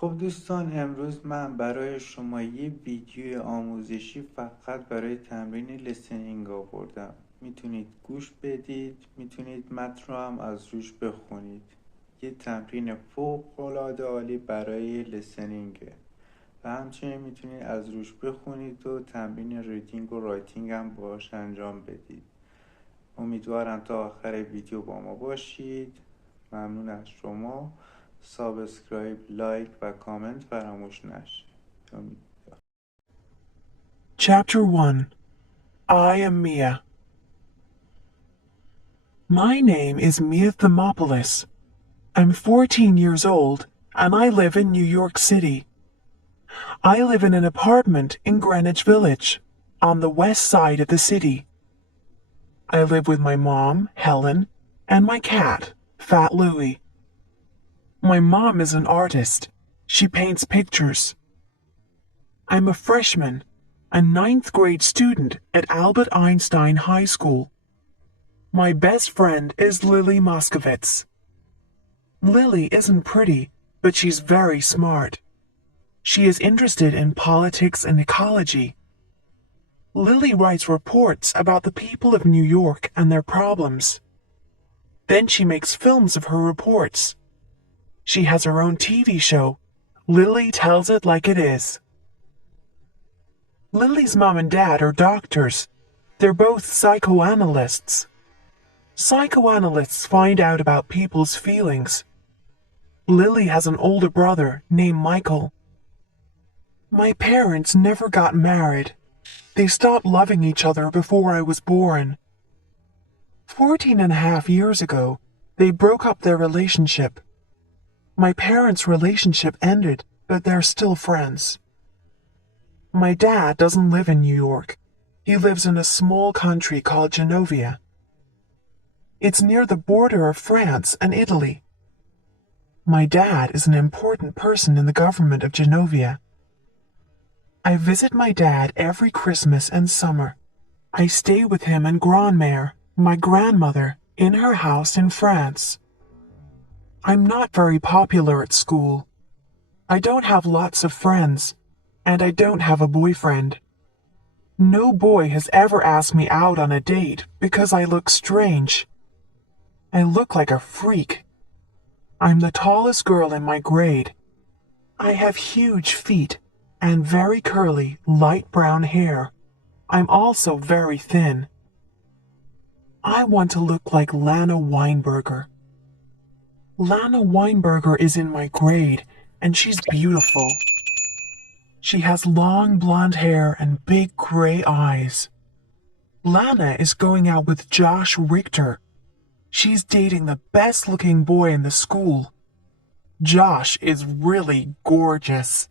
خب دوستان، امروز من برای شما یه ویدیو آموزشی فقط برای تمرین لیسینینگ آوردم. میتونید گوش بدید، میتونید متن رو هم از روش بخونید. یه تمرین فوق العاده عالی برای لیسینینگه و همچنین میتونید از روش بخونید و تمرین ریدینگ و رایتینگ هم باهاش انجام بدید. امیدوارم تا آخر ویدیو با ما باشید. ممنون از شما. سابسکرایب، لایک و کامنت فراموش نشه. Chapter 1. I am Mia. My name is Mia Thermopolis. I'm 14 years old and I live in New York City. I live in an apartment in Greenwich Village, on the west side of the city. I live with my mom, Helen, and my cat, Fat Louie. My mom is an artist. She paints pictures. I'm a freshman, a ninth grade student at Albert Einstein High School. My best friend is Lily Moskovitz. Lily isn't pretty, but she's very smart. She is interested in politics and ecology. Lily writes reports about the people of New York and their problems. Then she makes films of her reports. She has her own TV show. Lily tells it like it is. Lily's mom and dad are doctors. They're both psychoanalysts. Psychoanalysts find out about people's feelings. Lily has an older brother named Michael. My parents never got married. They stopped loving each other before I was born. 14.5 years ago, they broke up their relationship. My parents' relationship ended, but they're still friends. My dad doesn't live in New York. He lives in a small country called Genovia. It's near the border of France and Italy. My dad is an important person in the government of Genovia. I visit my dad every Christmas and summer. I stay with him and Grandmère, my grandmother, in her house in France. I'm not very popular at school. I don't have lots of friends, and I don't have a boyfriend. No boy has ever asked me out on a date because I look strange. I look like a freak. I'm the tallest girl in my grade. I have huge feet and very curly, light brown hair. I'm also very thin. I want to look like Lana Weinberger. Lana Weinberger is in my grade, and she's beautiful. She has long blonde hair and big gray eyes. Lana is going out with Josh Richter. She's dating the best-looking boy in the school. Josh is really gorgeous.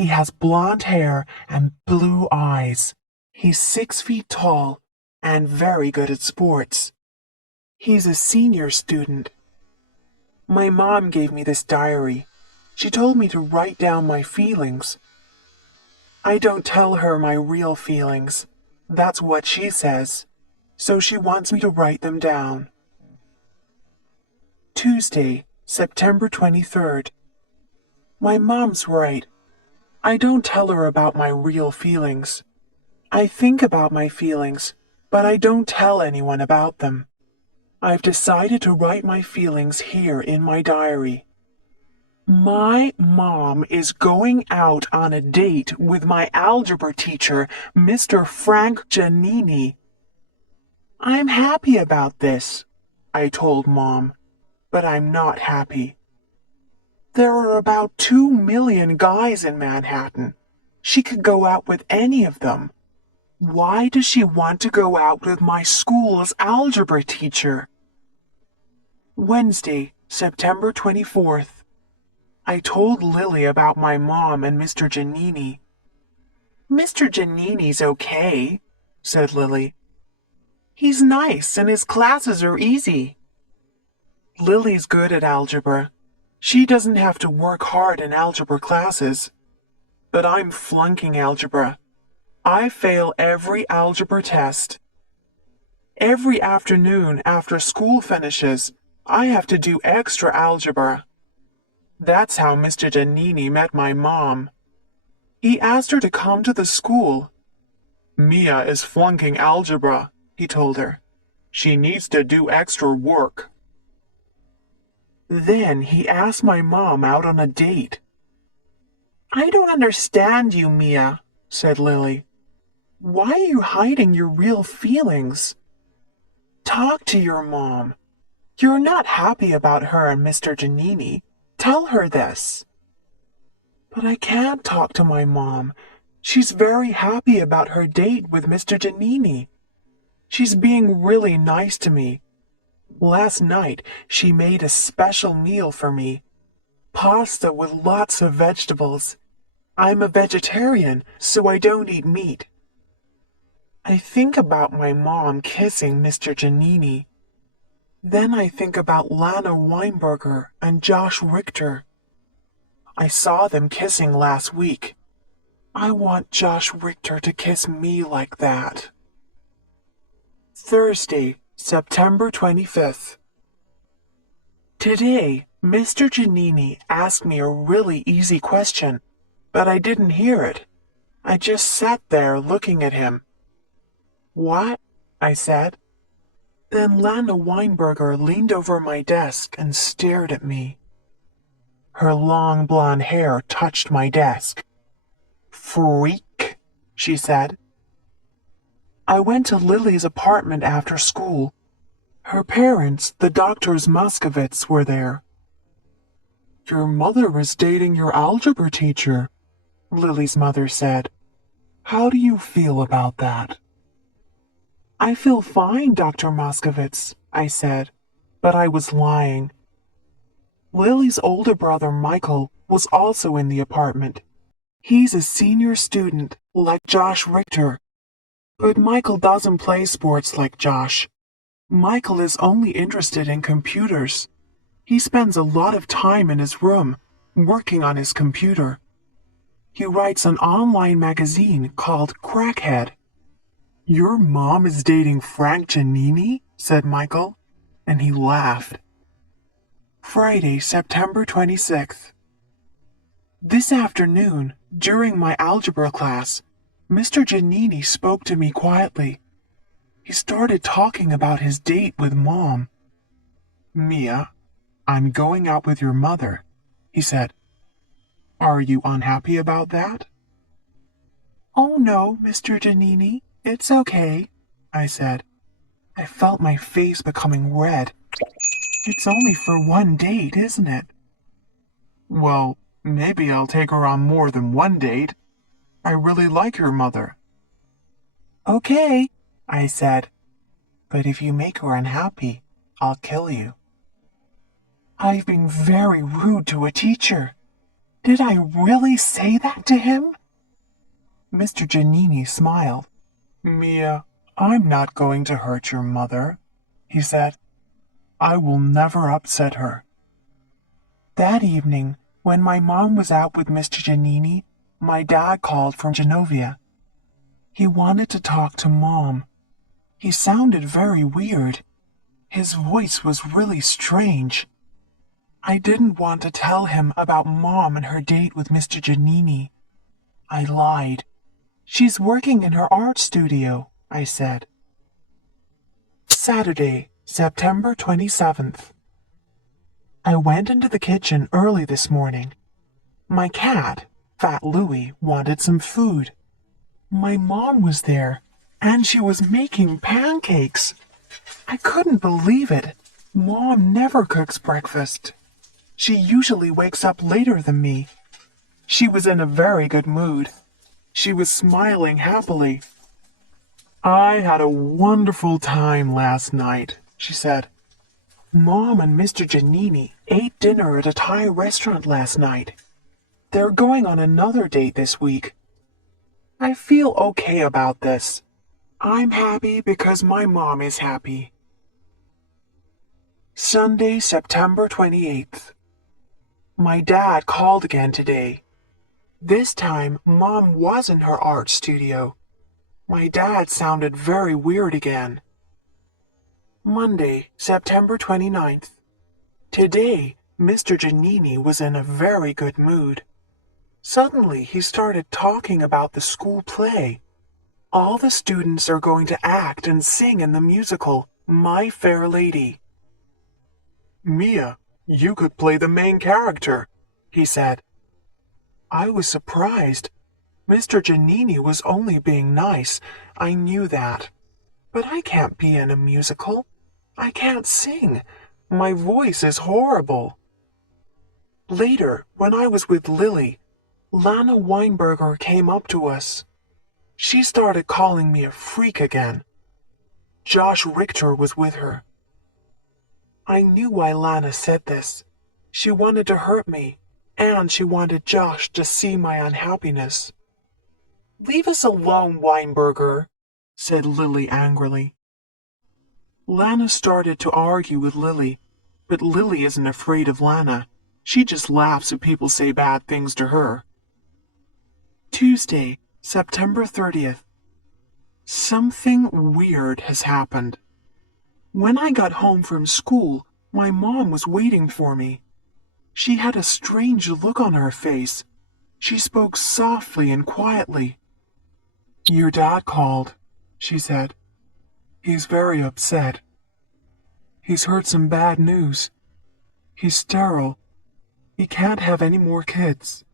He has blonde hair and blue eyes. He's 6 feet tall and very good at sports. He's a senior student. My mom gave me this diary. She told me to write down my feelings. I don't tell her my real feelings. That's what she says. So she wants me to write them down. Tuesday, September 23rd. My mom's right. I don't tell her about my real feelings. I think about my feelings, but I don't tell anyone about them. I've decided to write my feelings here in my diary. My mom is going out on a date with my algebra teacher, Mr. Frank Giannini. I'm happy about this, I told Mom, but I'm not happy. There are about 2 million guys in Manhattan. She could go out with any of them. Why does she want to go out with my school's algebra teacher? Wednesday, September 24th. I told Lily about my mom and Mr. Giannini. Mr. Giannini's okay, said Lily. He's nice and his classes are easy. Lily's good at algebra. She doesn't have to work hard in algebra classes. But I'm flunking algebra. I fail every algebra test. Every afternoon after school finishes, I have to do extra algebra. That's how Mr. Giannini met my mom. He asked her to come to the school. Mia is flunking algebra, he told her. She needs to do extra work. Then he asked my mom out on a date. I don't understand you, Mia, said Lily. Why are you hiding your real feelings? Talk to your mom. You're not happy about her and Mr. Giannini. Tell her this. But I can't talk to my mom. She's very happy about her date with Mr. Giannini. She's being really nice to me. Last night, she made a special meal for me. Pasta with lots of vegetables. I'm a vegetarian, so I don't eat meat. I think about my mom kissing Mr. Giannini. Then I think about Lana Weinberger and Josh Richter. I saw them kissing last week. I want Josh Richter to kiss me like that. Thursday, September 25th. Today, Mr. Giannini asked me a really easy question, but I didn't hear it. I just sat there looking at him. What? I said. Then Lana Weinberger leaned over my desk and stared at me. Her long blonde hair touched my desk. Freak, she said. I went to Lily's apartment after school. Her parents, the doctors Moskovitz, were there. Your mother is dating your algebra teacher, Lily's mother said. How do you feel about that? I feel fine, Dr. Moskovitz, I said, but I was lying. Lily's older brother, Michael, was also in the apartment. He's a senior student, like Josh Richter. But Michael doesn't play sports like Josh. Michael is only interested in computers. He spends a lot of time in his room, working on his computer. He writes an online magazine called Crackhead. Your mom is dating Frank Giannini? Said Michael, and he laughed. Friday, September 26th. This afternoon, during my algebra class, Mr. Giannini spoke to me quietly. He started talking about his date with Mom. Mia, I'm going out with your mother, he said. Are you unhappy about that? Oh no, Mr. Giannini, it's okay, I said. I felt my face becoming red. It's only for one date, isn't it? Well, maybe I'll take her on more than one date. I really like your mother. Okay, I said. But if you make her unhappy, I'll kill you. I've been very rude to a teacher. Did I really say that to him? Mr. Giannini smiled. Mia, I'm not going to hurt your mother, he said. I will never upset her. That evening, when my mom was out with Mr. Giannini, my dad called from Genovia. He wanted to talk to Mom. He sounded very weird. His voice was really strange. I didn't want to tell him about Mom and her date with Mr. Giannini. I lied. She's working in her art studio, I said. Saturday, September 27th. I went into the kitchen early this morning. My cat, Fat Louie, wanted some food. My mom was there, and she was making pancakes. I couldn't believe it. Mom never cooks breakfast. She usually wakes up later than me. She was in a very good mood. She was smiling happily. I had a wonderful time last night, she said. Mom and Mr. Giannini ate dinner at a Thai restaurant last night. They're going on another date this week. I feel okay about this. I'm happy because my mom is happy. Sunday, September 28th. My dad called again today. This time, Mom was in her art studio. My dad sounded very weird again. Monday, September 29th. Today, Mr. Giannini was in a very good mood. Suddenly, he started talking about the school play. All the students are going to act and sing in the musical, My Fair Lady. Mia, you could play the main character, he said. I was surprised. Mr. Giannini was only being nice. I knew that. But I can't be in a musical. I can't sing. My voice is horrible. Later, when I was with Lily, Lana Weinberger came up to us. She started calling me a freak again. Josh Richter was with her. I knew why Lana said this. She wanted to hurt me, and she wanted Josh to see my unhappiness. Leave us alone, Weinberger, said Lily angrily. Lana started to argue with Lily, but Lily isn't afraid of Lana. She just laughs if people say bad things to her. Tuesday, September 30th. Something weird has happened. When I got home from school, my mom was waiting for me. She had a strange look on her face. She spoke softly and quietly. Your dad called, she said. He's very upset. He's heard some bad news. He's sterile. He can't have any more kids.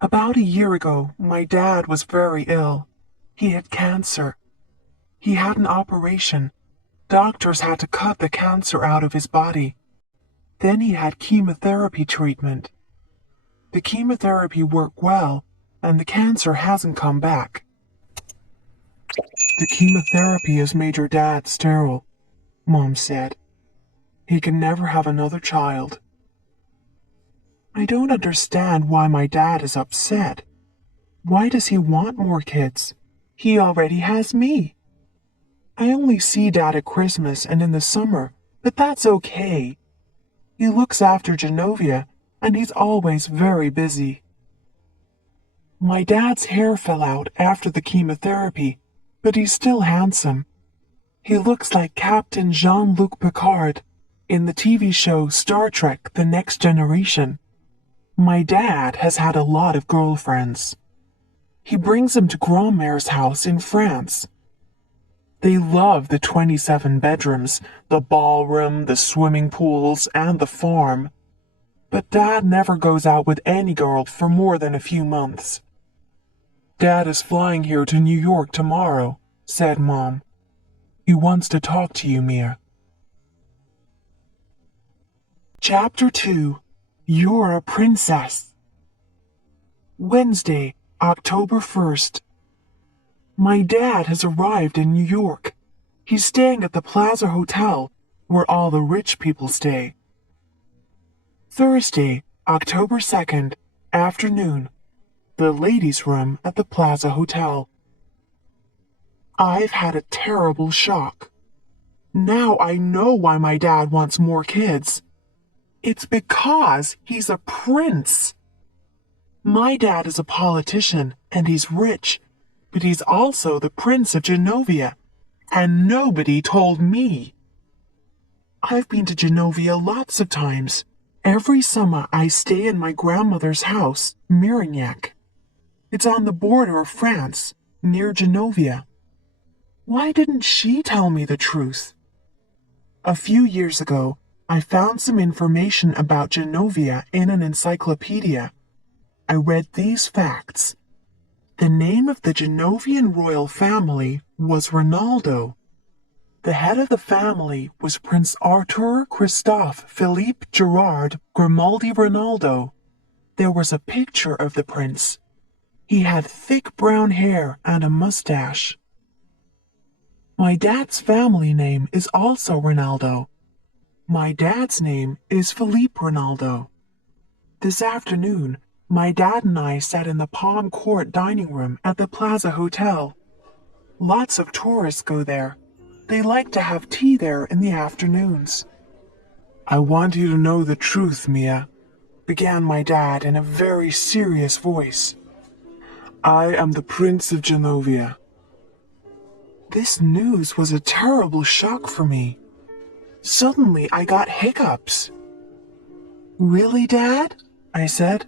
About a year ago, my dad was very ill. He had cancer. He had an operation. Doctors had to cut the cancer out of his body. Then he had chemotherapy treatment. The chemotherapy worked well, and the cancer hasn't come back. The chemotherapy has made your dad sterile, Mom said. He can never have another child. I don't understand why my dad is upset. Why does he want more kids? He already has me. I only see Dad at Christmas and in the summer, but that's okay. He looks after Genovia, and he's always very busy. My dad's hair fell out after the chemotherapy, but he's still handsome. He looks like Captain Jean-Luc Picard in the TV show Star Trek: The Next Generation. My dad has had a lot of girlfriends. He brings them to Grandma's house in France. They love the 27 bedrooms, the ballroom, the swimming pools, and the farm. But Dad never goes out with any girl for more than a few months. Dad is flying here to New York tomorrow, said Mom. He wants to talk to you, Mia. Chapter 2. You're a Princess. Wednesday, October 1st. My dad has arrived in New York. He's staying at the Plaza Hotel, where all the rich people stay. Thursday, October 2nd, afternoon. The ladies' room at the Plaza Hotel. I've had a terrible shock. Now I know why my dad wants more kids. It's because he's a prince. My dad is a politician, and he's rich, but he's also the Prince of Genovia, and nobody told me. I've been to Genovia lots of times. Every summer I stay in my grandmother's house, Mérignac. It's on the border of France, near Genovia. Why didn't she tell me the truth? A few years ago, I found some information about Genovia in an encyclopedia. I read these facts. The name of the Genovian royal family was Rinaldo. The head of the family was Prince Arthur Christophe Philippe Gerard Grimaldi Rinaldo. There was a picture of the prince. He had thick brown hair and a mustache. My dad's family name is also Rinaldo. My dad's name is Philippe Rinaldo. This afternoon, my dad and I sat in the Palm Court dining room at the Plaza Hotel. Lots of tourists go there. They like to have tea there in the afternoons. I want you to know the truth, Mia, began my dad in a very serious voice. I am the Prince of Genovia. This news was a terrible shock for me. Suddenly I got hiccups. Really, Dad? I said.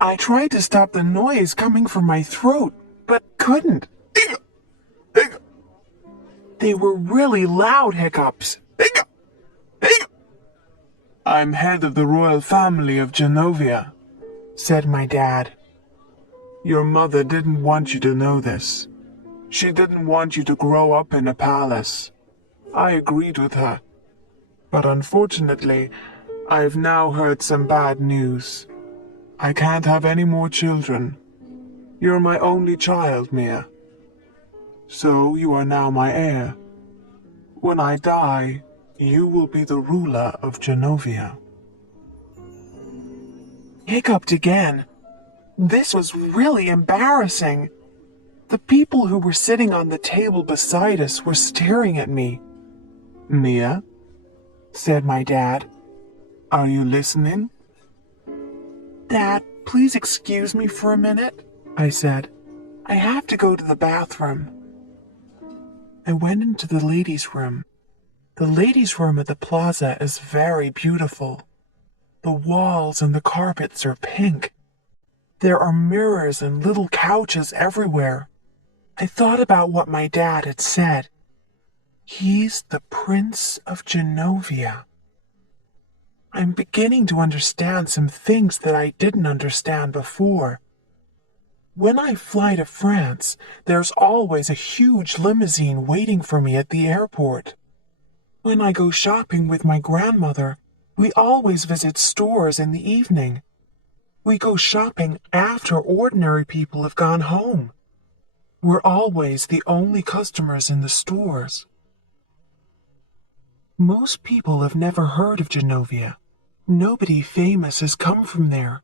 I tried to stop the noise coming from my throat, but couldn't. They were really loud hiccups. I'm head of the royal family of Genovia, said my dad. Your mother didn't want you to know this. She didn't want you to grow up in a palace. I agreed with her. But unfortunately, I've now heard some bad news. I can't have any more children. You're my only child, Mia. So you are now my heir. When I die, you will be the ruler of Genovia. Hiccuped again. This was really embarrassing. The people who were sitting on the table beside us were staring at me. Mia, said my dad, are you listening? Dad, please excuse me for a minute, I said. I have to go to the bathroom. I went into the ladies' room. The ladies' room at the plaza is very beautiful. The walls and the carpets are pink. There are mirrors and little couches everywhere. I thought about what my dad had said. He's the Prince of Genovia. I'm beginning to understand some things that I didn't understand before. When I fly to France, there's always a huge limousine waiting for me at the airport. When I go shopping with my grandmother, we always visit stores in the evening. We go shopping after ordinary people have gone home. We're always the only customers in the stores. Most people have never heard of Genovia. Nobody famous has come from there.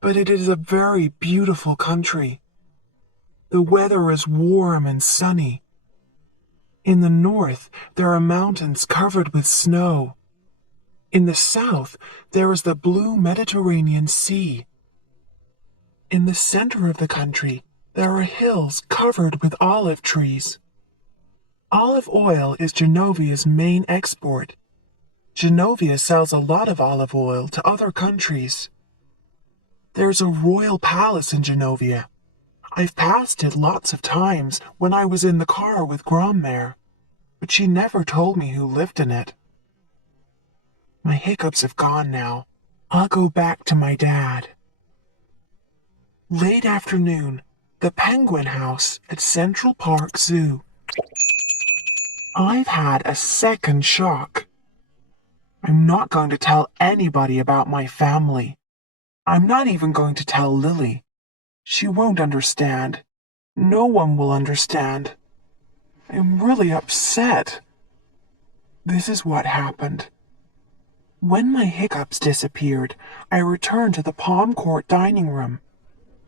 But it is a very beautiful country. The weather is warm and sunny. In the north, there are mountains covered with snow. In the south, there is the blue Mediterranean Sea. In the center of the country, there are hills covered with olive trees. Olive oil is Genovia's main export. Genovia sells a lot of olive oil to other countries. There's a royal palace in Genovia. I've passed it lots of times when I was in the car with Grandmère, but she never told me who lived in it. My hiccups have gone now. I'll go back to my dad. Late afternoon, the Penguin House at Central Park Zoo. I've had a second shock. I'm not going to tell anybody about my family. I'm not even going to tell Lily. She won't understand. No one will understand. I'm really upset. This is what happened. When my hiccups disappeared, I returned to the Palm Court dining room.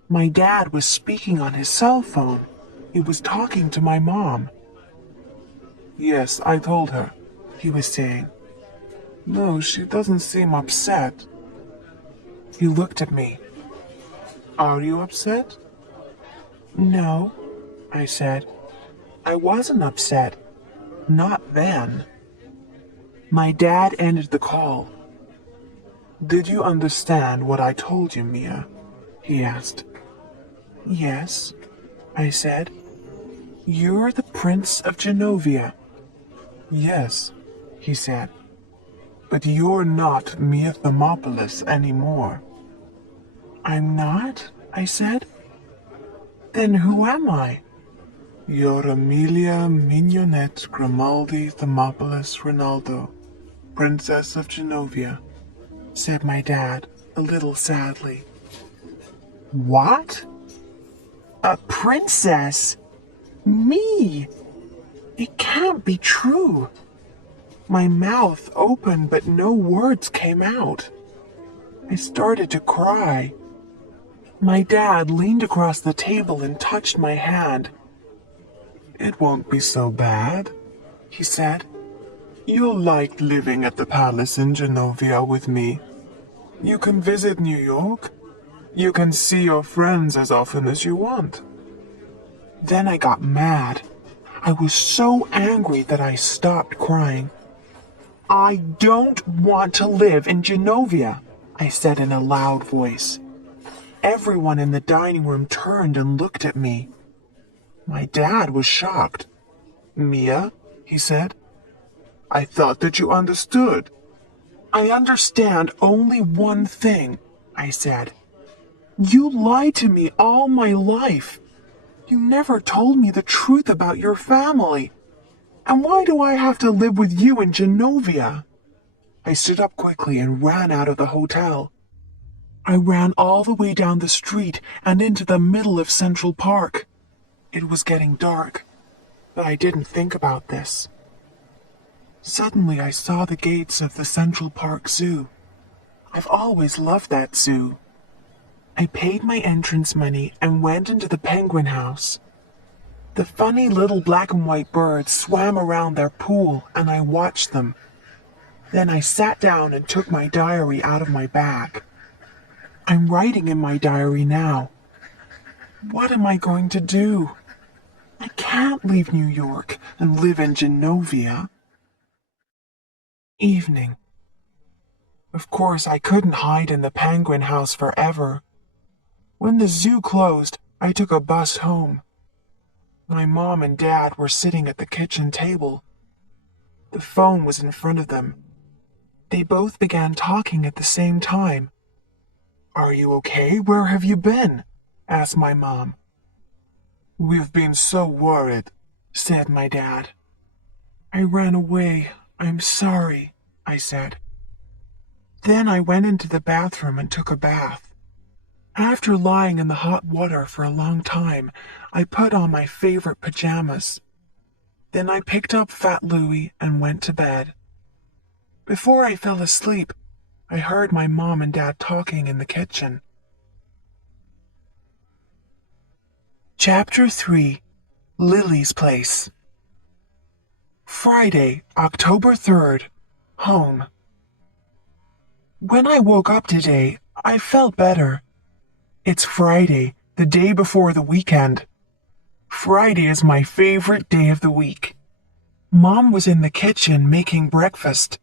My dad was speaking on his cell phone. He was talking to my mom. Yes, I told her, he was saying. No, she doesn't seem upset. He looked at me. Are you upset? No, I said. I wasn't upset. Not then. My dad ended the call. Did you understand what I told you, Mia? He asked. Yes, I said. You're the Prince of Genovia. Yes, he said. But you're not Mia Thermopolis anymore. I'm not, I said. Then who am I? You're Amelia Mignonette Grimaldi Thermopolis Rinaldo, Princess of Genovia, said my dad, a little sadly. What? A princess? Me? It can't be true. My mouth opened, but no words came out. I started to cry. My dad leaned across the table and touched my hand. It won't be so bad, he said. You'll like living at the palace in Genovia with me. You can visit New York. You can see your friends as often as you want. Then I got mad. I was so angry that I stopped crying. I don't want to live in Genovia, I said in a loud voice. Everyone in the dining room turned and looked at me. My dad was shocked. Mia, he said, I thought that you understood. I understand only one thing, I said. You lied to me all my life. You never told me the truth about your family. And why do I have to live with you in Genovia? I stood up quickly and ran out of the hotel. I ran all the way down the street and into the middle of Central Park. It was getting dark, but I didn't think about this. Suddenly I saw the gates of the Central Park Zoo. I've always loved that zoo. I paid my entrance money and went into the penguin house. The funny little black and white birds swam around their pool and I watched them. Then I sat down and took my diary out of my bag. I'm writing in my diary now. What am I going to do? I can't leave New York and live in Genovia. Evening. Of course, I couldn't hide in the penguin house forever. When the zoo closed, I took a bus home. My mom and dad were sitting at the kitchen table. The phone was in front of them. They both began talking at the same time. Are you okay? Where have you been? Asked my mom. We've been so worried, said my dad. I ran away. I'm sorry, I said. Then I went into the bathroom and took a bath. After lying in the hot water for a long time, I put on my favorite pajamas. Then I picked up Fat Louie and went to bed. Before I fell asleep, I heard my mom and dad talking in the kitchen. Chapter 3. Lily's Place. Friday, October 3rd. Home. When I woke up today, I felt better. It's Friday, the day before the weekend. Friday is my favorite day of the week. Mom was in the kitchen making breakfast.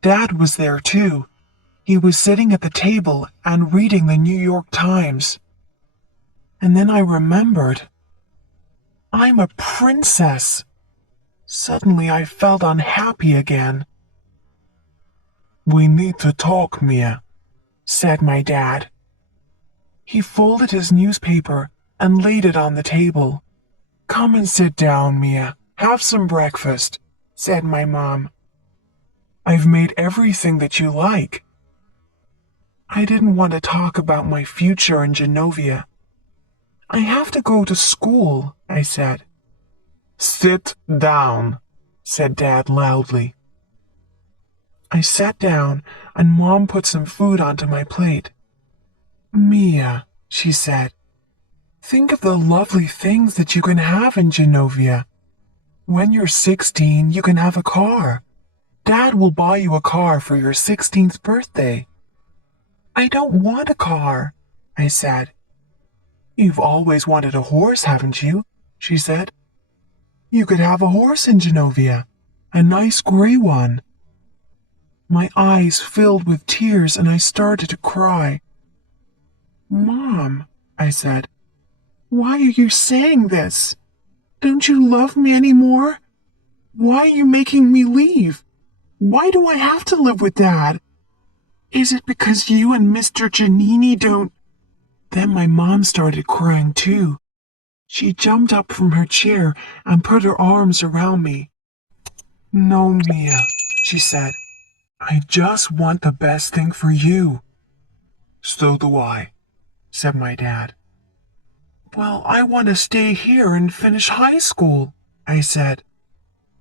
Dad was there too. He was sitting at the table and reading the New York Times. And then I remembered. I'm a princess. Suddenly I felt unhappy again. We need to talk, Mia, said my dad. He folded his newspaper and laid it on the table. Come and sit down, Mia. Have some breakfast, said my mom. I've made everything that you like. I didn't want to talk about my future in Genovia. I have to go to school, I said. Sit down, said Dad loudly. I sat down and Mom put some food onto my plate. Mia, she said, think of the lovely things that you can have in Genovia. When you're 16, you can have a car. Dad will buy you a car for your 16th birthday. I don't want a car, I said. You've always wanted a horse, haven't you? She said. You could have a horse in Genovia, a nice gray one. My eyes filled with tears and I started to cry. Mom, I said, why are you saying this? Don't you love me anymore? Why are you making me leave? Why do I have to live with Dad? Is it because you and Mr. Giannini don't... Then my mom started crying too. She jumped up from her chair and put her arms around me. No, Mia, she said. I just want the best thing for you. So do I, said my dad. Well, I want to stay here and finish high school, I said.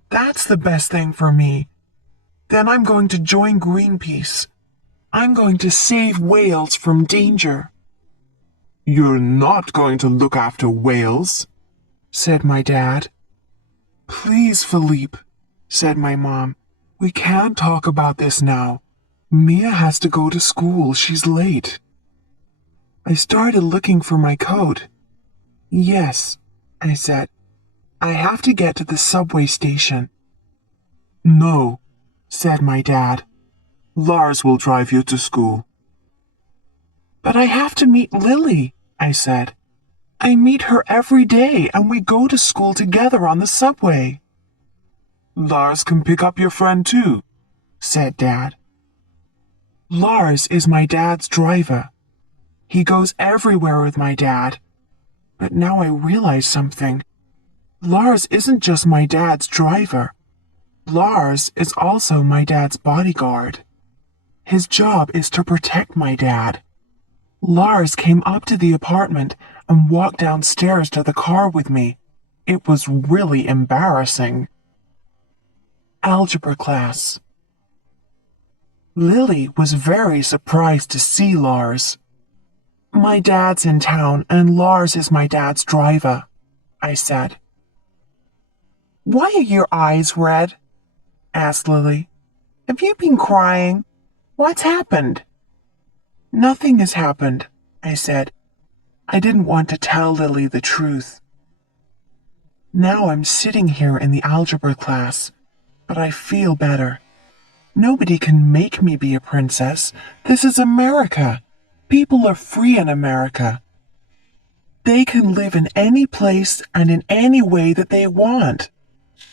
That's the best thing for me. Then I'm going to join Greenpeace. I'm going to save whales from danger. You're not going to look after whales, said my dad. Please, Philippe, said my mom. We can't talk about this now. Mia has to go to school. She's late. I started looking for my coat. Yes, I said. I have to get to the subway station. No, said my dad. Lars will drive you to school. But I have to meet Lily, I said. I meet her every day and we go to school together on the subway. Lars can pick up your friend too, said Dad. Lars is my dad's driver. He goes everywhere with my dad. But now I realize something. Lars isn't just my dad's driver. Lars is also my dad's bodyguard. His job is to protect my dad. Lars came up to the apartment and walked downstairs to the car with me. It was really embarrassing. Algebra class. Lily was very surprised to see Lars. My dad's in town and Lars is my dad's driver, I said. Why are your eyes red? Asked Lily. Have you been crying? What's happened? Nothing has happened, I said. I didn't want to tell Lily the truth. Now I'm sitting here in the algebra class, but I feel better. Nobody can make me be a princess. This is America. People are free in America. They can live in any place and in any way that they want.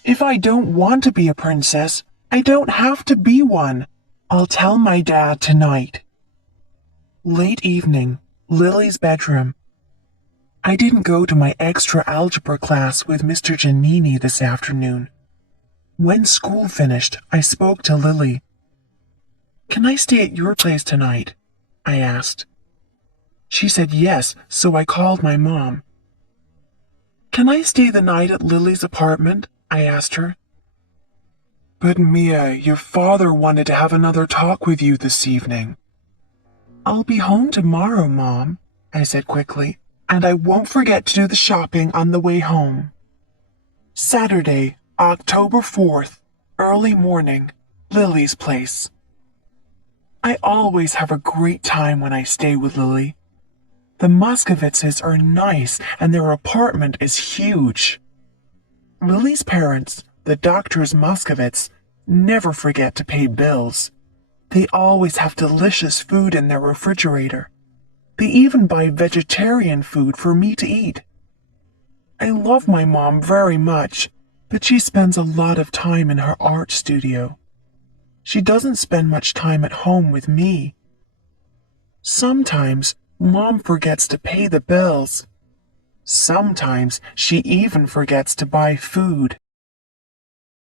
If I don't want to be a princess, I don't have to be one. I'll tell my dad tonight. Late evening, Lily's bedroom. I didn't go to my extra algebra class with Mr. Giannini this afternoon. When school finished, I spoke to Lily. Can I stay at your place tonight? I asked. She said yes, so I called my mom. Can I stay the night at Lily's apartment? I asked her. But Mia, your father wanted to have another talk with you this evening. I'll be home tomorrow, Mom, I said quickly, and I won't forget to do the shopping on the way home. Saturday, October 4th, early morning, Lily's place. I always have a great time when I stay with Lily. The Moscovitzes are nice and their apartment is huge. Lily's parents, the doctors Moscovitz, never forget to pay bills. They always have delicious food in their refrigerator. They even buy vegetarian food for me to eat. I love my mom very much, but she spends a lot of time in her art studio. She doesn't spend much time at home with me. Sometimes Mom forgets to pay the bills. Sometimes she even forgets to buy food.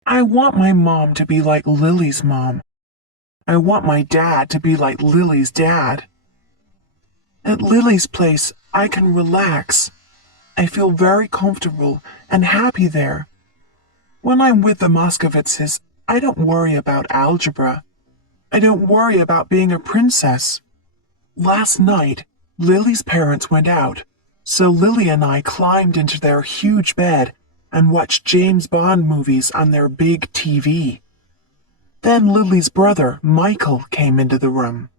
I want my mom to be like Lily's mom. I want my dad to be like Lily's dad. At Lily's place, I can relax. I feel very comfortable and happy there. When I'm with the Moscovitzes, I don't worry about algebra. I don't worry about being a princess. Last night, Lily's parents went out, so Lily and I climbed into their huge bed and watched James Bond movies on their big TV. Then Lily's brother, Michael, came into the room.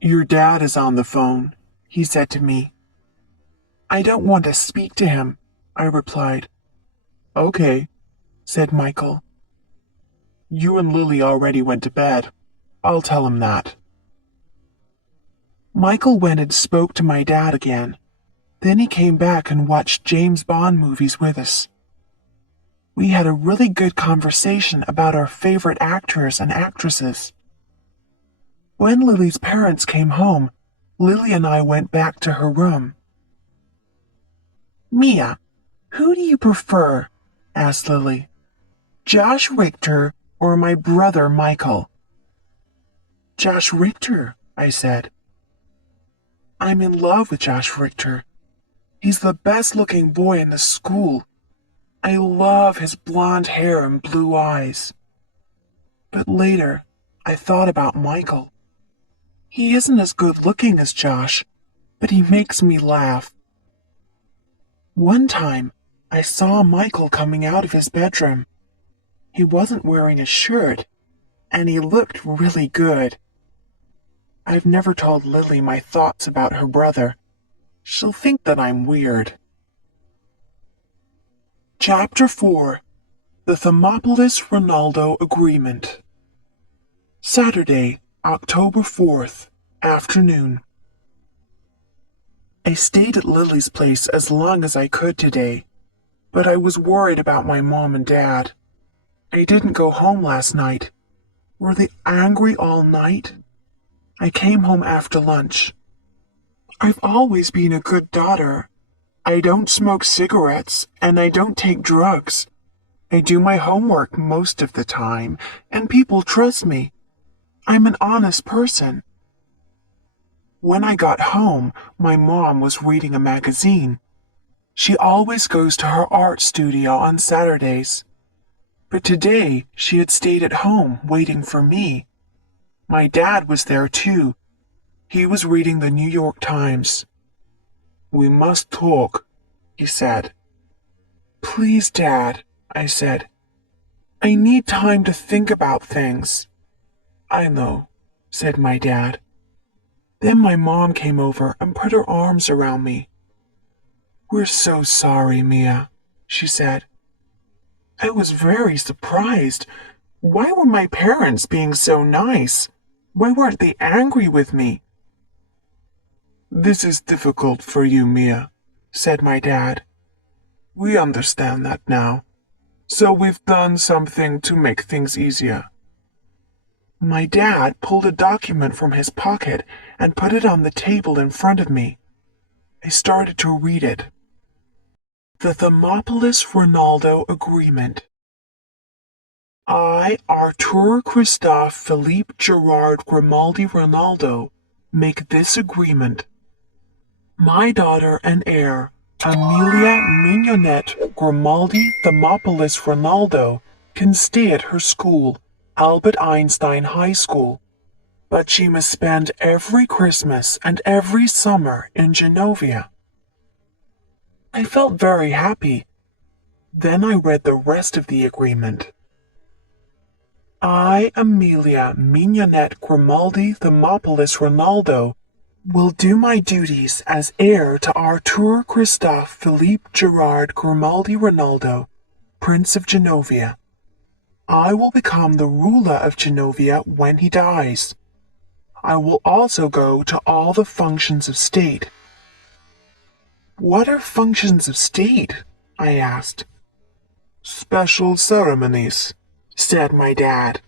Your dad is on the phone, he said to me. I don't want to speak to him, I replied. Okay, said Michael. You and Lily already went to bed. I'll tell him that. Michael went and spoke to my dad again. Then he came back and watched James Bond movies with us. We had a really good conversation about our favorite actors and actresses. When Lily's parents came home, Lily and I went back to her room. Mia, who do you prefer? Asked Lily. Josh Richter or my brother Michael? Josh Richter, I said. I'm in love with Josh Richter. He's the best-looking boy in the school. I love his blonde hair and blue eyes. But later, I thought about Michael. He isn't as good-looking as Josh, but he makes me laugh. One time, I saw Michael coming out of his bedroom. He wasn't wearing a shirt, and he looked really good. I've never told Lily my thoughts about her brother. She'll think that I'm weird. Chapter 4. The Thermopolis-Ronaldo Agreement. Saturday, October 4th, afternoon. I stayed at Lily's place as long as I could today, but I was worried about my mom and dad. I didn't go home last night. Were they angry all night? I came home after lunch. I've always been a good daughter. I don't smoke cigarettes and I don't take drugs. I do my homework most of the time, and people trust me. I'm an honest person. When I got home, my mom was reading a magazine. She always goes to her art studio on Saturdays. But today, she had stayed at home waiting for me. My dad was there too. He was reading the New York Times. "We must talk," he said. "Please, Dad," I said. "I need time to think about things." "I know," said my dad. Then my mom came over and put her arms around me. "We're so sorry, Mia," she said. I was very surprised. Why were my parents being so nice? Why weren't they angry with me? "This is difficult for you, Mia," said my dad. "We understand that now. So we've done something to make things easier." My dad pulled a document from his pocket and put it on the table in front of me. I started to read it. The Thermopolis-Ronaldo Agreement. I, Artur Christophe Philippe Gerard Grimaldi Ronaldo, make this agreement. My daughter and heir, Amelia Mignonette Grimaldi Thermopolis Ronaldo, can stay at her school, Albert Einstein High School, but she must spend every Christmas and every summer in Genovia. I felt very happy. Then I read the rest of the agreement. I, Amelia Mignonette Grimaldi Thermopolis Ronaldo, will do my duties as heir to Artur Christophe Philippe Gerard Grimaldi Ronaldo, Prince of Genovia. I will become the ruler of Genovia when he dies. I will also go to all the functions of state. What are functions of state? I asked. Special ceremonies, said my dad.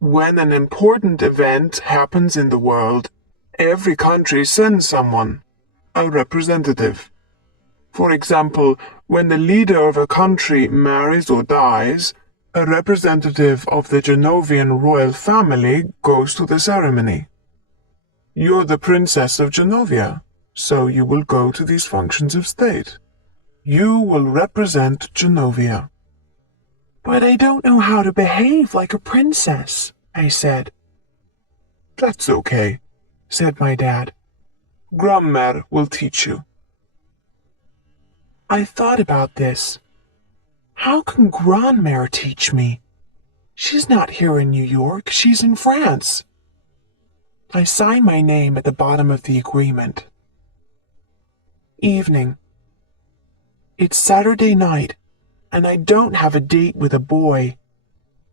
When an important event happens in the world, every country sends someone, a representative. For example, when the leader of a country marries or dies, a representative of the Genovian royal family goes to the ceremony. You're the princess of Genovia, so you will go to these functions of state. You will represent Genovia. But I don't know how to behave like a princess, I said. That's okay, said my dad. Grandmère will teach you. I thought about this. How can Grandmère teach me? She's not here in New York, she's in France. I signed my name at the bottom of the agreement. Evening. It's Saturday night, and I don't have a date with a boy.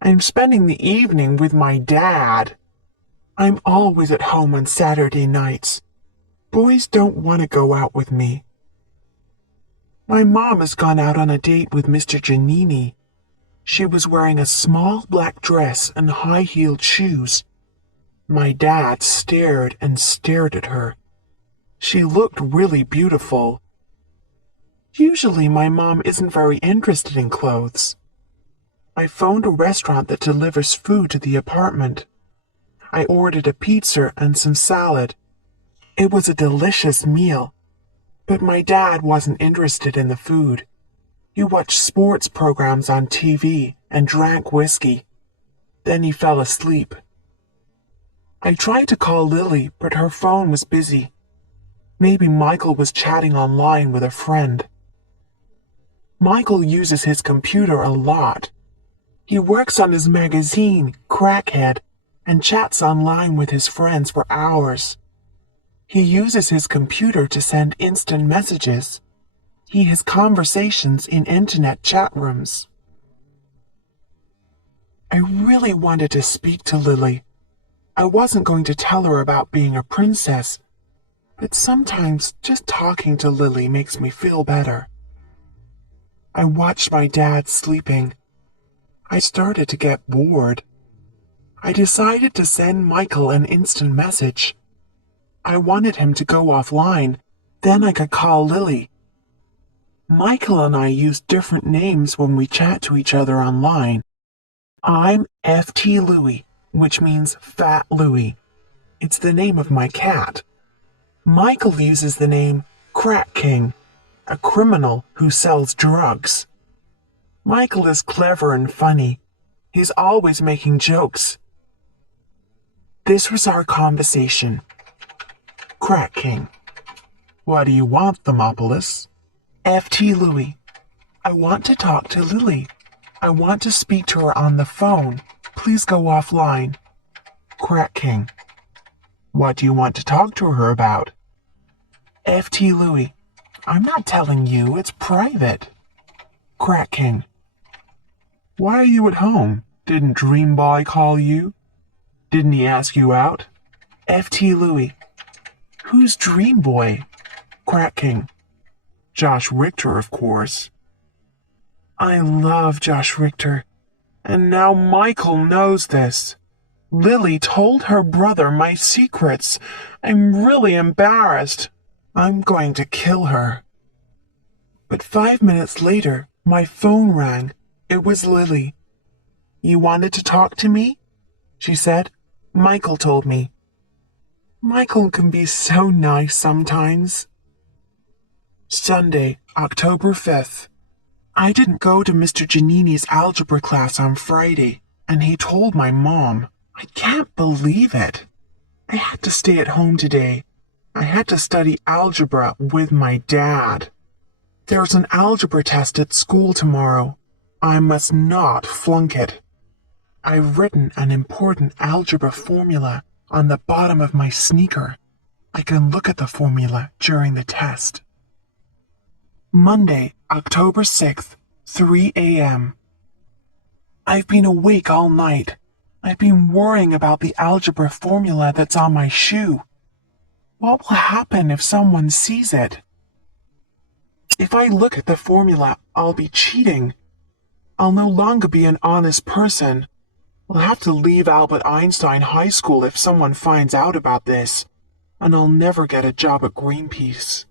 I'm spending the evening with my dad. I'm always at home on Saturday nights. Boys don't want to go out with me. My mom has gone out on a date with Mr. Giannini. She was wearing a small black dress and high-heeled shoes. My dad stared and stared at her. She looked really beautiful. Usually my mom isn't very interested in clothes. I phoned a restaurant that delivers food to the apartment. I ordered a pizza and some salad. It was a delicious meal. But my dad wasn't interested in the food. He watched sports programs on TV and drank whiskey. Then he fell asleep. I tried to call Lily, but her phone was busy. Maybe Michael was chatting online with a friend. Michael uses his computer a lot. He works on his magazine, Crackhead, and chats online with his friends for hours. He uses his computer to send instant messages. He has conversations in internet chat rooms. I really wanted to speak to Lily. I wasn't going to tell her about being a princess, but sometimes just talking to Lily makes me feel better. I watched my dad sleeping. I started to get bored. I decided to send Michael an instant message. I wanted him to go offline, then I could call Lily. Michael and I use different names when we chat to each other online. I'm FT Louie, which means Fat Louie. It's the name of my cat. Michael uses the name Crack King, a criminal who sells drugs. Michael is clever and funny. He's always making jokes. This was our conversation. Crack King. What do you want, Thermopolis? FT Louie. I want to talk to Lily. I want to speak to her on the phone. Please go offline. Crack King. What do you want to talk to her about? FT Louie. I'm not telling you, it's private. Crack King. Why are you at home? Didn't Dream Boy call you? Didn't he ask you out? FT Louie. Who's Dream Boy? Crack King. Josh Richter, of course. I love Josh Richter. And now Michael knows this. Lily told her brother my secrets. I'm really embarrassed. I'm going to kill her. But 5 minutes later, my phone rang. It was Lily. You wanted to talk to me? She said. Michael told me. Michael can be so nice sometimes. Sunday, October 5th. I didn't go to Mr. Giannini's algebra class on Friday, and he told my mom. I can't believe it. I had to stay at home today. I had to study algebra with my dad. There's an algebra test at school tomorrow. I must not flunk it. I've written an important algebra formula on the bottom of my sneaker. I can look at the formula during the test. Monday, October 6th, 3 a.m. I've been awake all night. I've been worrying about the algebra formula that's on my shoe. What will happen if someone sees it? If I look at the formula, I'll be cheating. I'll no longer be an honest person. I'll have to leave Albert Einstein High School if someone finds out about this, and I'll never get a job at Greenpeace.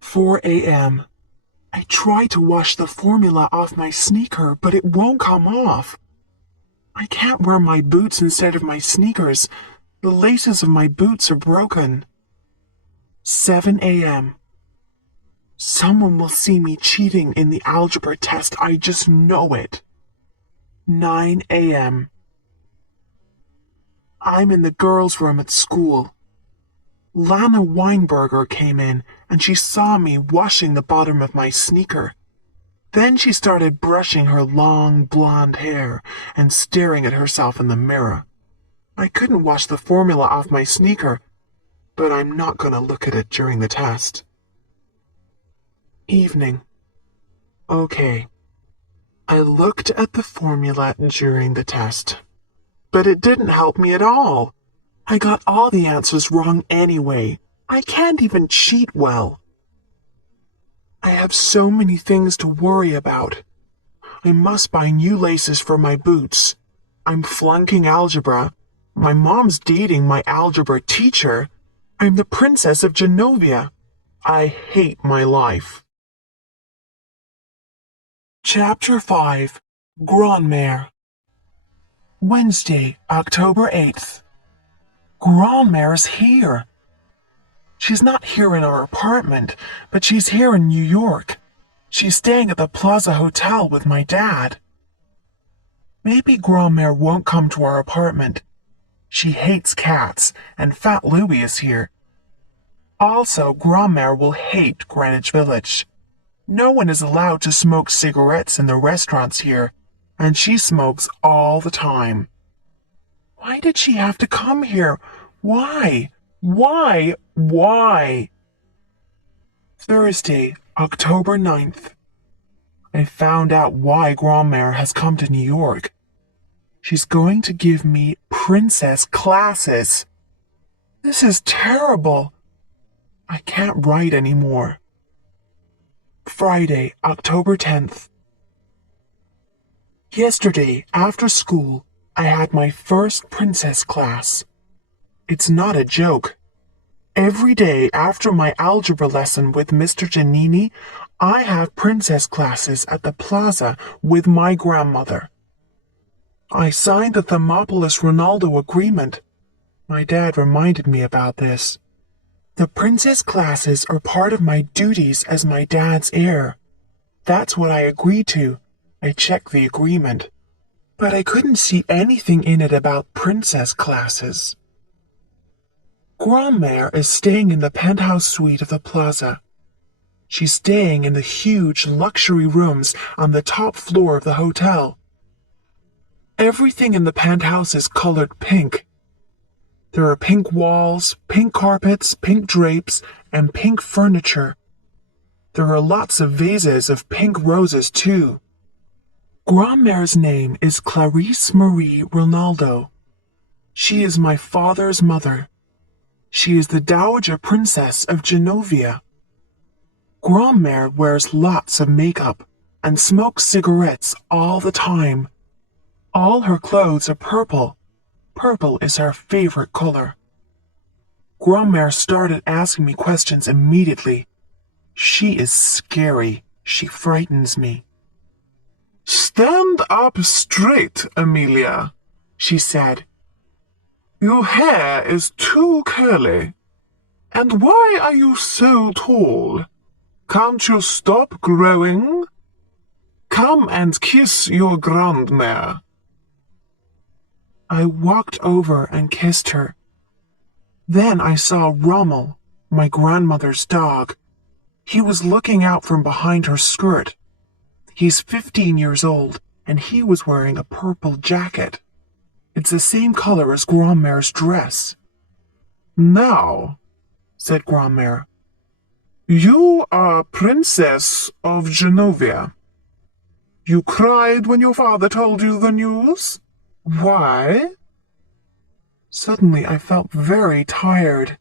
4 a.m. I try to wash the formula off my sneaker, but it won't come off. I can't wear my boots instead of my sneakers. The laces of my boots are broken. 7 a.m. Someone will see me cheating in the algebra test. I just know it. 9 a.m. I'm in the girls' room at school. Lana Weinberger came in and she saw me washing the bottom of my sneaker. Then she started brushing her long blonde hair and staring at herself in the mirror. I couldn't wash the formula off my sneaker, but I'm not going to look at it during the test. Evening. Okay. I looked at the formula during the test, but it didn't help me at all. I got all the answers wrong anyway. I can't even cheat well. I have so many things to worry about. I must buy new laces for my boots. I'm flunking algebra. My mom's dating my algebra teacher. I'm the Princess of Genovia. I hate my life. Chapter 5. Grandmère. Wednesday, October 8th. Grandmère's here. She's not here in our apartment, but she's here in New York. She's staying at the Plaza Hotel with my dad. Maybe Grandmère won't come to our apartment. She hates cats, and Fat Louie is here. Also, Grandmère will hate Greenwich Village. No one is allowed to smoke cigarettes in the restaurants here, and she smokes all the time. Why did she have to come here? Why? Why? Thursday, October 9th. I found out why Grandmère has come to New York. She's going to give me princess classes. This is terrible. I can't write anymore. Friday, October 10th. Yesterday, after school, I had my first princess class. It's not a joke. Every day after my algebra lesson with Mr. Giannini, I have princess classes at the plaza with my grandmother. I signed the Thermopolis Ronaldo agreement. My dad reminded me about this. The princess classes are part of my duties as my dad's heir. That's what I agreed to. I checked the agreement. But I couldn't see anything in it about princess classes. Grandmère is staying in the penthouse suite of the plaza. She's staying in the huge luxury rooms on the top floor of the hotel. Everything in the penthouse is colored pink. There are pink walls, pink carpets, pink drapes, and pink furniture. There are lots of vases of pink roses, too. Grandmère's name is Clarice Marie Ronaldo. She is my father's mother. She is the Dowager Princess of Genovia. Grandmère wears lots of makeup and smokes cigarettes all the time. All her clothes are purple. Purple is her favorite color. Grandmère started asking me questions immediately. She is scary. She frightens me. "Stand up straight, Amelia," she said. "Your hair is too curly. And why are you so tall? Can't you stop growing? Come and kiss your grandmère." I walked over and kissed her. Then I saw Rommel, my grandmother's dog. He was looking out from behind her skirt. He's 15 years old, and he was wearing a purple jacket. It's the same color as Grandmère's dress. "Now," said Grandmère, "you are Princess of Genovia. You cried when your father told you the news? Why?" Suddenly I felt very tired.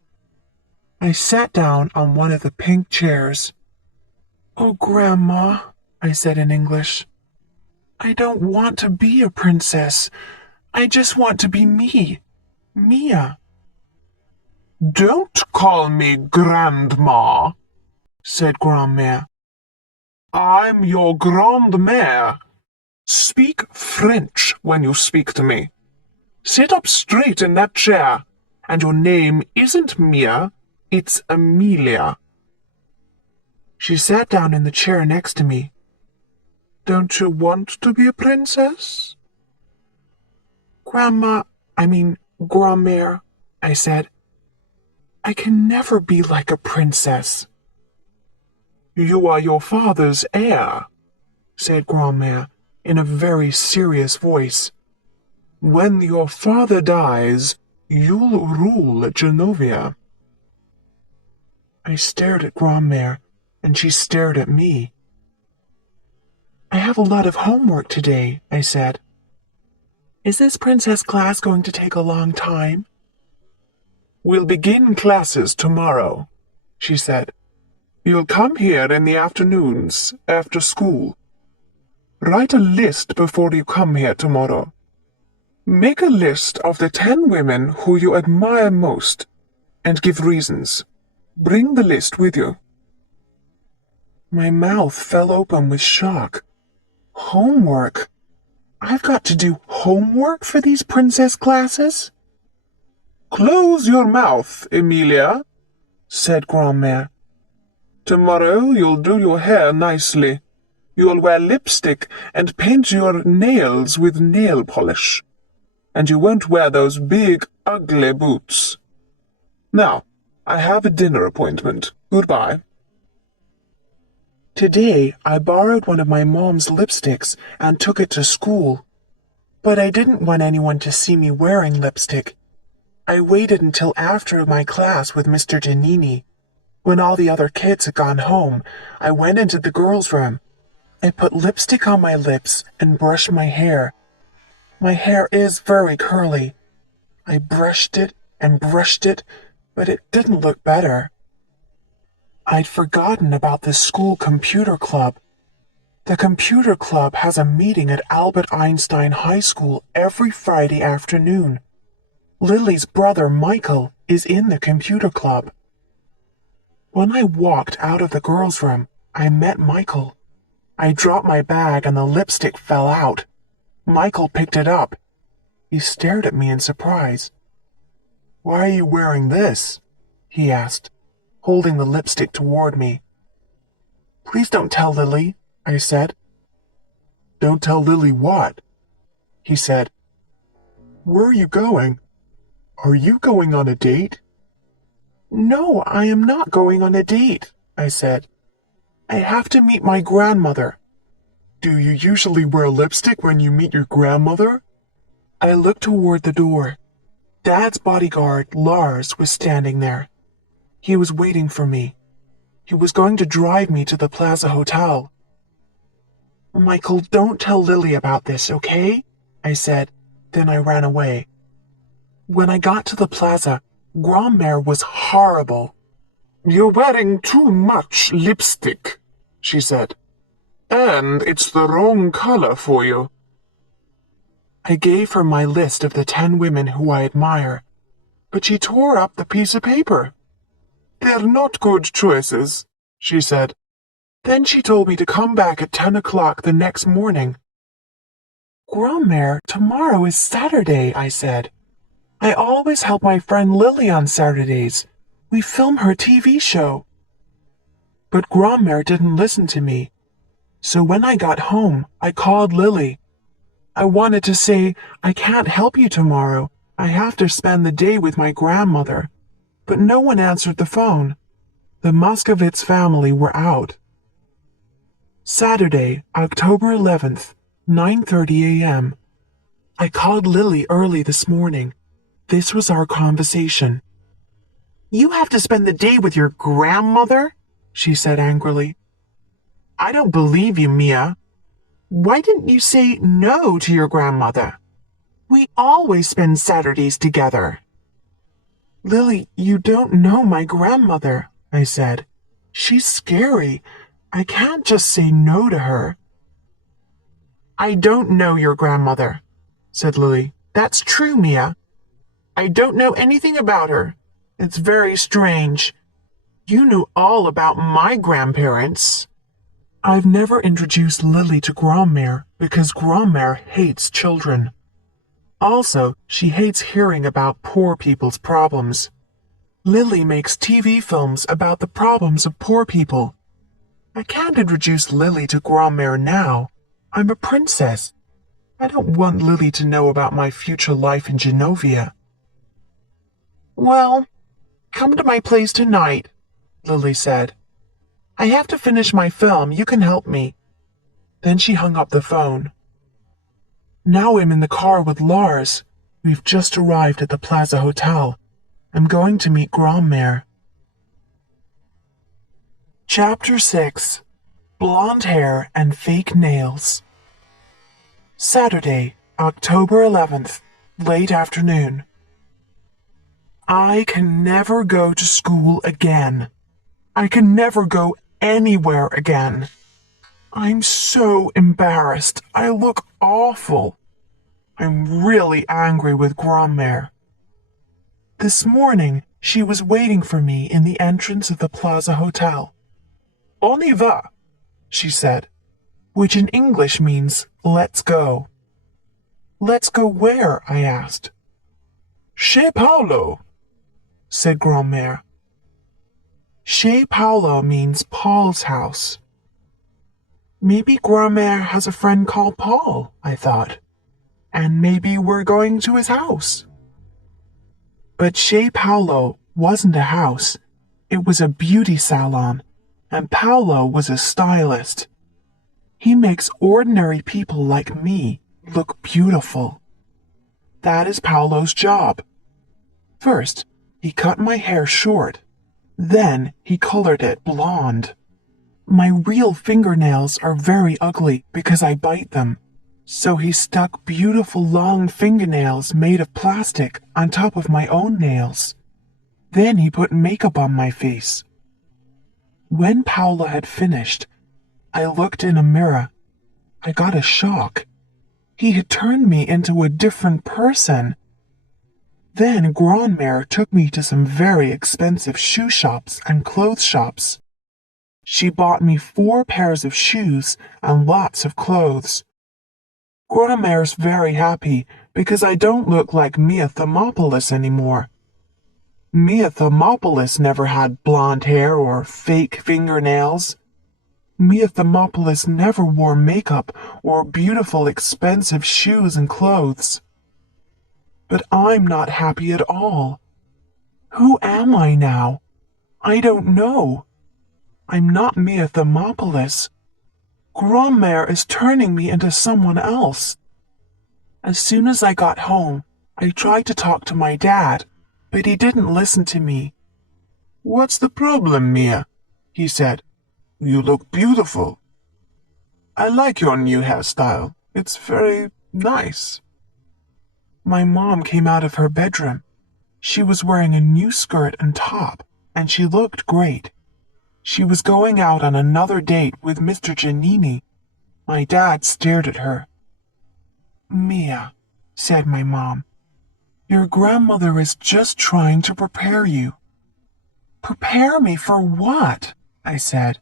I sat down on one of the pink chairs. "Oh, Grandma," I said in English, "I don't want to be a princess. I just want to be me, Mia." "Don't call me Grandma," said Grandmère. "I'm your Grandmère. Speak French when you speak to me. Sit up straight in that chair, and your name isn't Mia, it's Amelia." She sat down in the chair next to me. "Don't you want to be a princess?" Grandmère, I said. "I can never be like a princess." "You are your father's heir," said Grandmère in a very serious voice. "When your father dies, you'll rule Genovia." I stared at Grandmère, and she stared at me. "I have a lot of homework today," I said. "Is this princess class going to take a long time?" "We'll begin classes tomorrow," she said. "You'll come here in the afternoons, after school. Write a list before you come here tomorrow. Make a list of the 10 women who you admire most, and give reasons. Bring the list with you." My mouth fell open with shock. Homework? I've got to do homework for these princess classes? "Close your mouth, Emilia," said Grandmère. "Tomorrow you'll do your hair nicely. You'll wear lipstick and paint your nails with nail polish. And you won't wear those big, ugly boots. Now, I have a dinner appointment. Goodbye." Today, I borrowed one of my mom's lipsticks and took it to school. But I didn't want anyone to see me wearing lipstick. I waited until after my class with Mr. Giannini. When all the other kids had gone home, I went into the girls' room. I put lipstick on my lips and brushed my hair. My hair is very curly. I brushed it and brushed it, but it didn't look better. I'd forgotten about the school computer club. The computer club has a meeting at Albert Einstein High School every Friday afternoon. Lily's brother Michael is in the computer club. When I walked out of the girls' room, I met Michael. I dropped my bag and the lipstick fell out. Michael picked it up. He stared at me in surprise. "Why are you wearing this?" he asked, holding the lipstick toward me. "Please don't tell Lily," I said. "Don't tell Lily what?" he said. "Where are you going? Are you going on a date?" "No, I am not going on a date," I said. "I have to meet my grandmother." "Do you usually wear lipstick when you meet your grandmother?" I looked toward the door. Dad's bodyguard, Lars, was standing there. He was waiting for me. He was going to drive me to the Plaza Hotel. "Michael, don't tell Lily about this, okay?" I said. Then I ran away. When I got to the plaza, Grandmère was horrible. "You're wearing too much lipstick," she said. "And it's the wrong color for you." I gave her my list of the 10 women who I admire, but she tore up the piece of paper. "They're not good choices," she said. Then she told me to come back at 10 o'clock the next morning. "Grandmère, tomorrow is Saturday," I said. "I always help my friend Lily on Saturdays. We film her TV show." But Grandmère didn't listen to me. So when I got home, I called Lily. I wanted to say, "I can't help you tomorrow. I have to spend the day with my grandmother." But no one answered the phone. The Moskovitz family were out. Saturday, October 11th, 9:30 a.m. I called Lily early this morning. This was our conversation. "You have to spend the day with your grandmother?" she said angrily. "I don't believe you, Mia. Why didn't you say no to your grandmother? We always spend Saturdays together." "Lily, you don't know my grandmother," I said. "She's scary. I can't just say no to her." "I don't know your grandmother," said Lily. "That's true, Mia. I don't know anything about her. It's very strange. You knew all about my grandparents." I've never introduced Lily to Grandmère because Grandmère hates children. Also, she hates hearing about poor people's problems. Lily makes TV films about the problems of poor people. I can't introduce Lily to Grandmère now. I'm a princess. I don't want Lily to know about my future life in Genovia. "Well, come to my place tonight," Lily said. "I have to finish my film. You can help me." Then she hung up the phone. Now I'm in the car with Lars. We've just arrived at the Plaza Hotel. I'm going to meet Grandmère. Chapter 6. Blonde Hair and Fake Nails. Saturday, October 11th, late afternoon. I can never go to school again. I can never go anywhere again. I'm so embarrassed. I look awful. I'm really angry with Grandmère. This morning, she was waiting for me in the entrance of the Plaza Hotel. "On y va," she said, which in English means, "Let's go." "Let's go where?" I asked. "Chez Paolo," said Grandmère. Chez Paolo means Paul's house. Maybe Grandmère has a friend called Paul, I thought, and maybe we're going to his house. But Chez Paolo wasn't a house. It was a beauty salon, and Paolo was a stylist. He makes ordinary people like me look beautiful. That is Paolo's job. First, he cut my hair short. Then he colored it blonde. My real fingernails are very ugly because I bite them, So he stuck beautiful long fingernails made of plastic on top of my own nails. Then he put makeup on my face. When Paula had finished, I looked in a mirror. I got a shock. He had turned me into a different person. Then Grandmère took me to some very expensive shoe shops and clothes shops. She bought me 4 pairs of shoes and lots of clothes. Grandmère's very happy because I don't look like Mia Thermopolis anymore. Mia Thermopolis never had blonde hair or fake fingernails. Mia Thermopolis never wore makeup or beautiful expensive shoes and clothes. But I'm not happy at all. Who am I now? I don't know. I'm not Mia Thermopolis. Grandmère is turning me into someone else. As soon as I got home, I tried to talk to my dad, but he didn't listen to me. What's the problem, Mia? He said. You look beautiful. I like your new hairstyle. It's very nice. My mom came out of her bedroom. She was wearing a new skirt and top, and she looked great. She was going out on another date with Mr. Giannini. My dad stared at her. Mia, said my mom, your grandmother is just trying to prepare you. Prepare me for what? I said.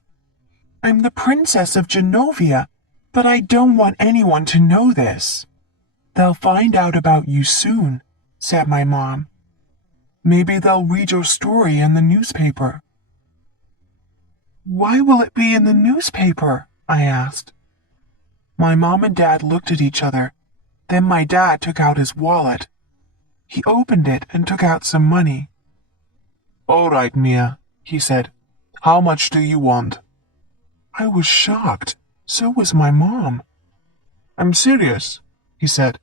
I'm the Princess of Genovia, but I don't want anyone to know this. They'll find out about you soon, said my mom. Maybe they'll read your story in the newspaper. Why will it be in the newspaper? I asked. My mom and dad looked at each other. Then my dad took out his wallet. He opened it and took out some money. All right, Mia, he said. How much do you want? I was shocked. So was my mom. I'm serious, he said.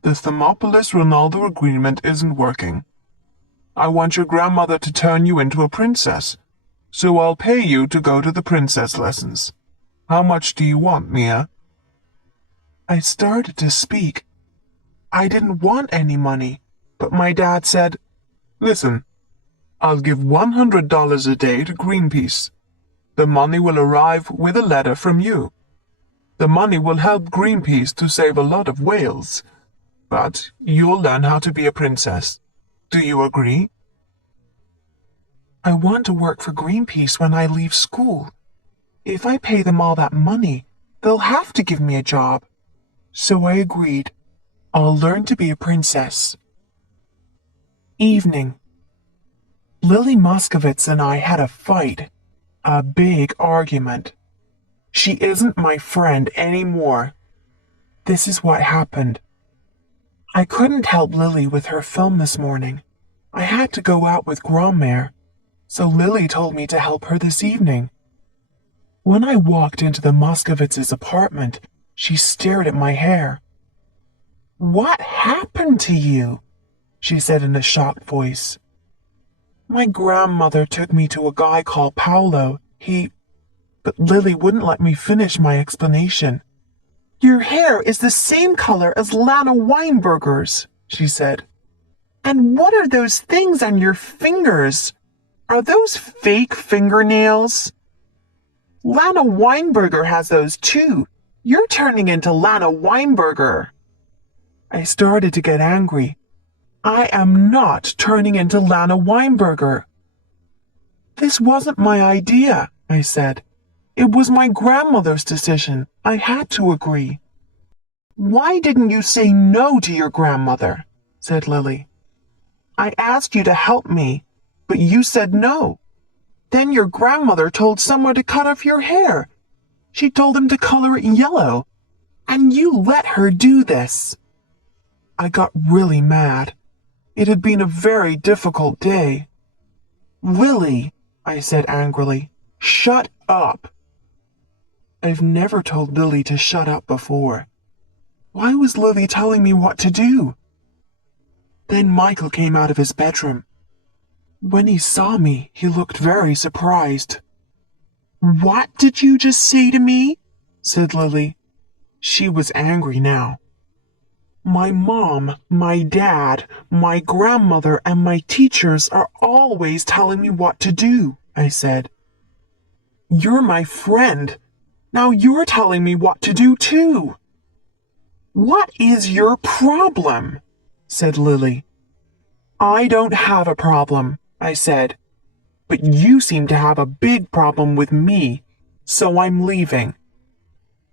The Thermopolis-Ronaldo agreement isn't working. I want your grandmother to turn you into a princess, so I'll pay you to go to the princess lessons. How much do you want, Mia? I started to speak. I didn't want any money, but my dad said, Listen, I'll give $100 a day to Greenpeace. The money will arrive with a letter from you. The money will help Greenpeace to save a lot of whales, but you'll learn how to be a princess. Do you agree? I want to work for Greenpeace when I leave school. If I pay them all that money, they'll have to give me a job. So I agreed. I'll learn to be a princess. Evening. Lily Moscovitz and I had a fight. A big argument. She isn't my friend anymore. This is what happened. I couldn't help Lily with her film this morning. I had to go out with Grandmère, so Lily told me to help her this evening. When I walked into the Moscovitz's apartment, she stared at my hair. What happened to you? She said in a shocked voice. My grandmother took me to a guy called Paolo. But Lily wouldn't let me finish my explanation. Your hair is the same color as Lana Weinberger's, she said. And what are those things on your fingers? Are those fake fingernails? Lana Weinberger has those too. You're turning into Lana Weinberger. I started to get angry. I am not turning into Lana Weinberger. This wasn't my idea, I said. It was my grandmother's decision. I had to agree. Why didn't you say no to your grandmother? Said Lily. I asked you to help me, but you said no. Then your grandmother told someone to cut off your hair. She told him to color it yellow. And you let her do this. I got really mad. It had been a very difficult day. Lily, I said angrily, shut up. I've never told Lily to shut up before. Why was Lily telling me what to do? Then Michael came out of his bedroom. When he saw me, he looked very surprised. What did you just say to me? Said Lily. She was angry now. My mom, my dad, my grandmother, and my teachers are always telling me what to do, I said. You're my friend. Now you're telling me what to do too. What is your problem? Said Lily. I don't have a problem, I said. But you seem to have a big problem with me, so I'm leaving.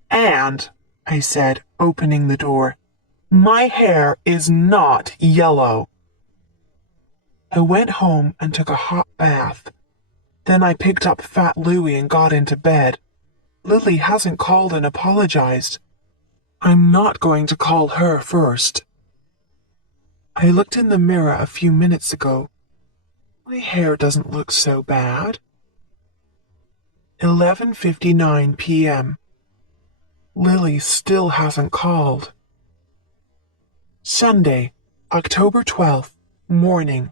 And, I said, opening the door, my hair is not yellow. I went home and took a hot bath. Then I picked up Fat Louie and got into bed. Lily hasn't called and apologized. I'm not going to call her first. I looked in the mirror a few minutes ago. My hair doesn't look so bad. 11:59 p.m. Lily still hasn't called. Sunday, October 12th, morning.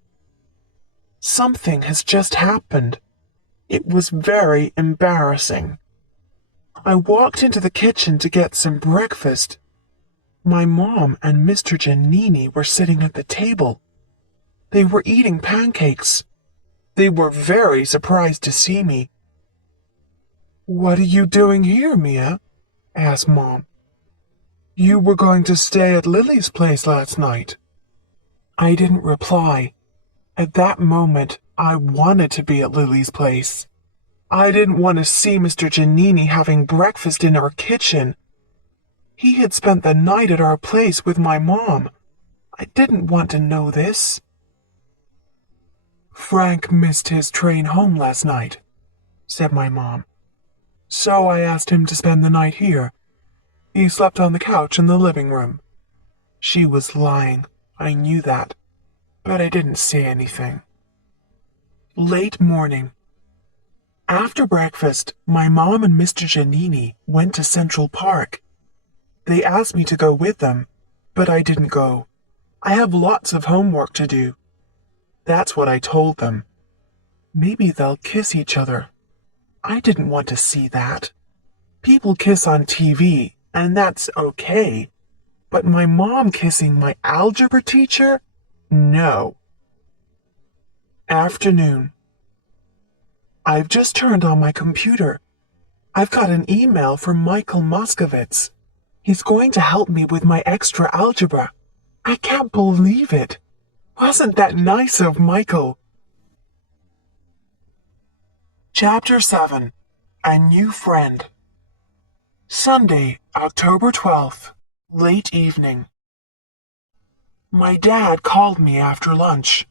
Something has just happened. It was very embarrassing. I walked into the kitchen to get some breakfast. My mom and Mr. Giannini were sitting at the table. They were eating pancakes. They were very surprised to see me. What are you doing here, Mia? Asked Mom. You were going to stay at Lily's place last night. I didn't reply. At that moment, I wanted to be at Lily's place. I didn't want to see Mr. Giannini having breakfast in our kitchen. He had spent the night at our place with my mom. I didn't want to know this. Frank missed his train home last night, said my mom. So I asked him to spend the night here. He slept on the couch in the living room. She was lying. I knew that. But I didn't say anything. Late morning. After breakfast, my mom and Mr. Giannini went to Central Park. They asked me to go with them, but I didn't go. I have lots of homework to do. That's what I told them. Maybe they'll kiss each other. I didn't want to see that. People kiss on TV, and that's okay. But my mom kissing my algebra teacher? No. Afternoon. I've just turned on my computer. I've got an email from Michael Moskovitz. He's going to help me with my extra algebra. I can't believe it. Wasn't that nice of Michael? Chapter 7. A New Friend. Sunday, October 12th, late evening. My dad called me after lunch.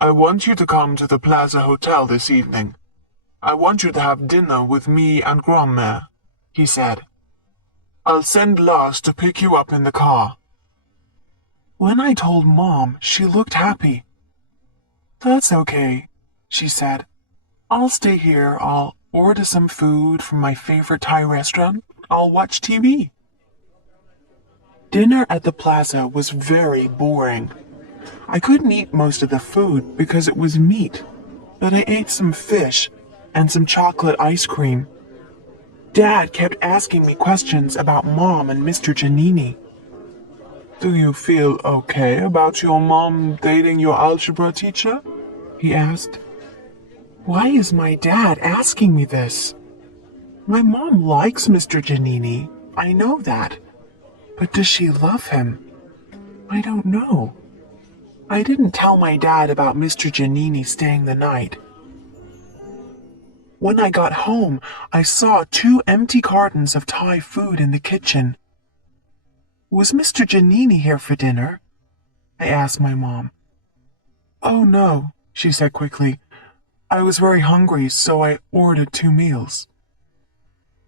I want you to come to the Plaza Hotel this evening. I want you to have dinner with me and Grandma, he said. I'll send Lars to pick you up in the car. When I told Mom, she looked happy. That's okay, she said. I'll stay here. I'll order some food from my favorite Thai restaurant. I'll watch TV. Dinner at the plaza was very boring. I couldn't eat most of the food because it was meat, but I ate some fish and some chocolate ice cream. Dad kept asking me questions about Mom and Mr. Giannini. Do you feel okay about your mom dating your algebra teacher? He asked. Why is my dad asking me this? My mom likes Mr. Giannini. I know that. But does she love him? I don't know. I didn't tell my dad about Mr. Giannini staying the night. When I got home, I saw 2 empty cartons of Thai food in the kitchen. Was Mr. Giannini here for dinner? I asked my mom. Oh no, she said quickly. I was very hungry, so I ordered 2 meals.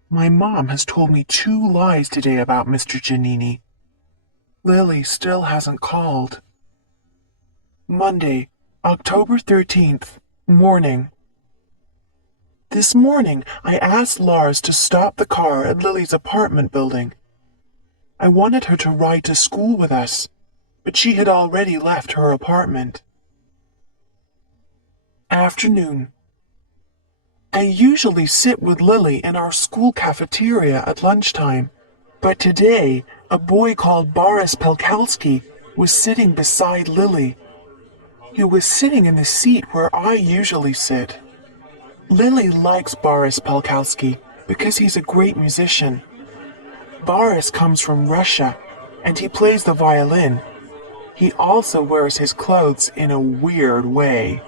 My mom has told me 2 lies today about Mr. Giannini. Lily still hasn't called. Monday, October 13th, morning. This morning, I asked Lars to stop the car at Lily's apartment building. I wanted her to ride to school with us, but she had already left her apartment. Afternoon. I usually sit with Lily in our school cafeteria at lunchtime. But today, a boy called Boris Pelkalski was sitting beside Lily. He was sitting in the seat where I usually sit. Lily likes Boris Pelkalski because he's a great musician. Boris comes from Russia, and he plays the violin. He also wears his clothes in a weird way.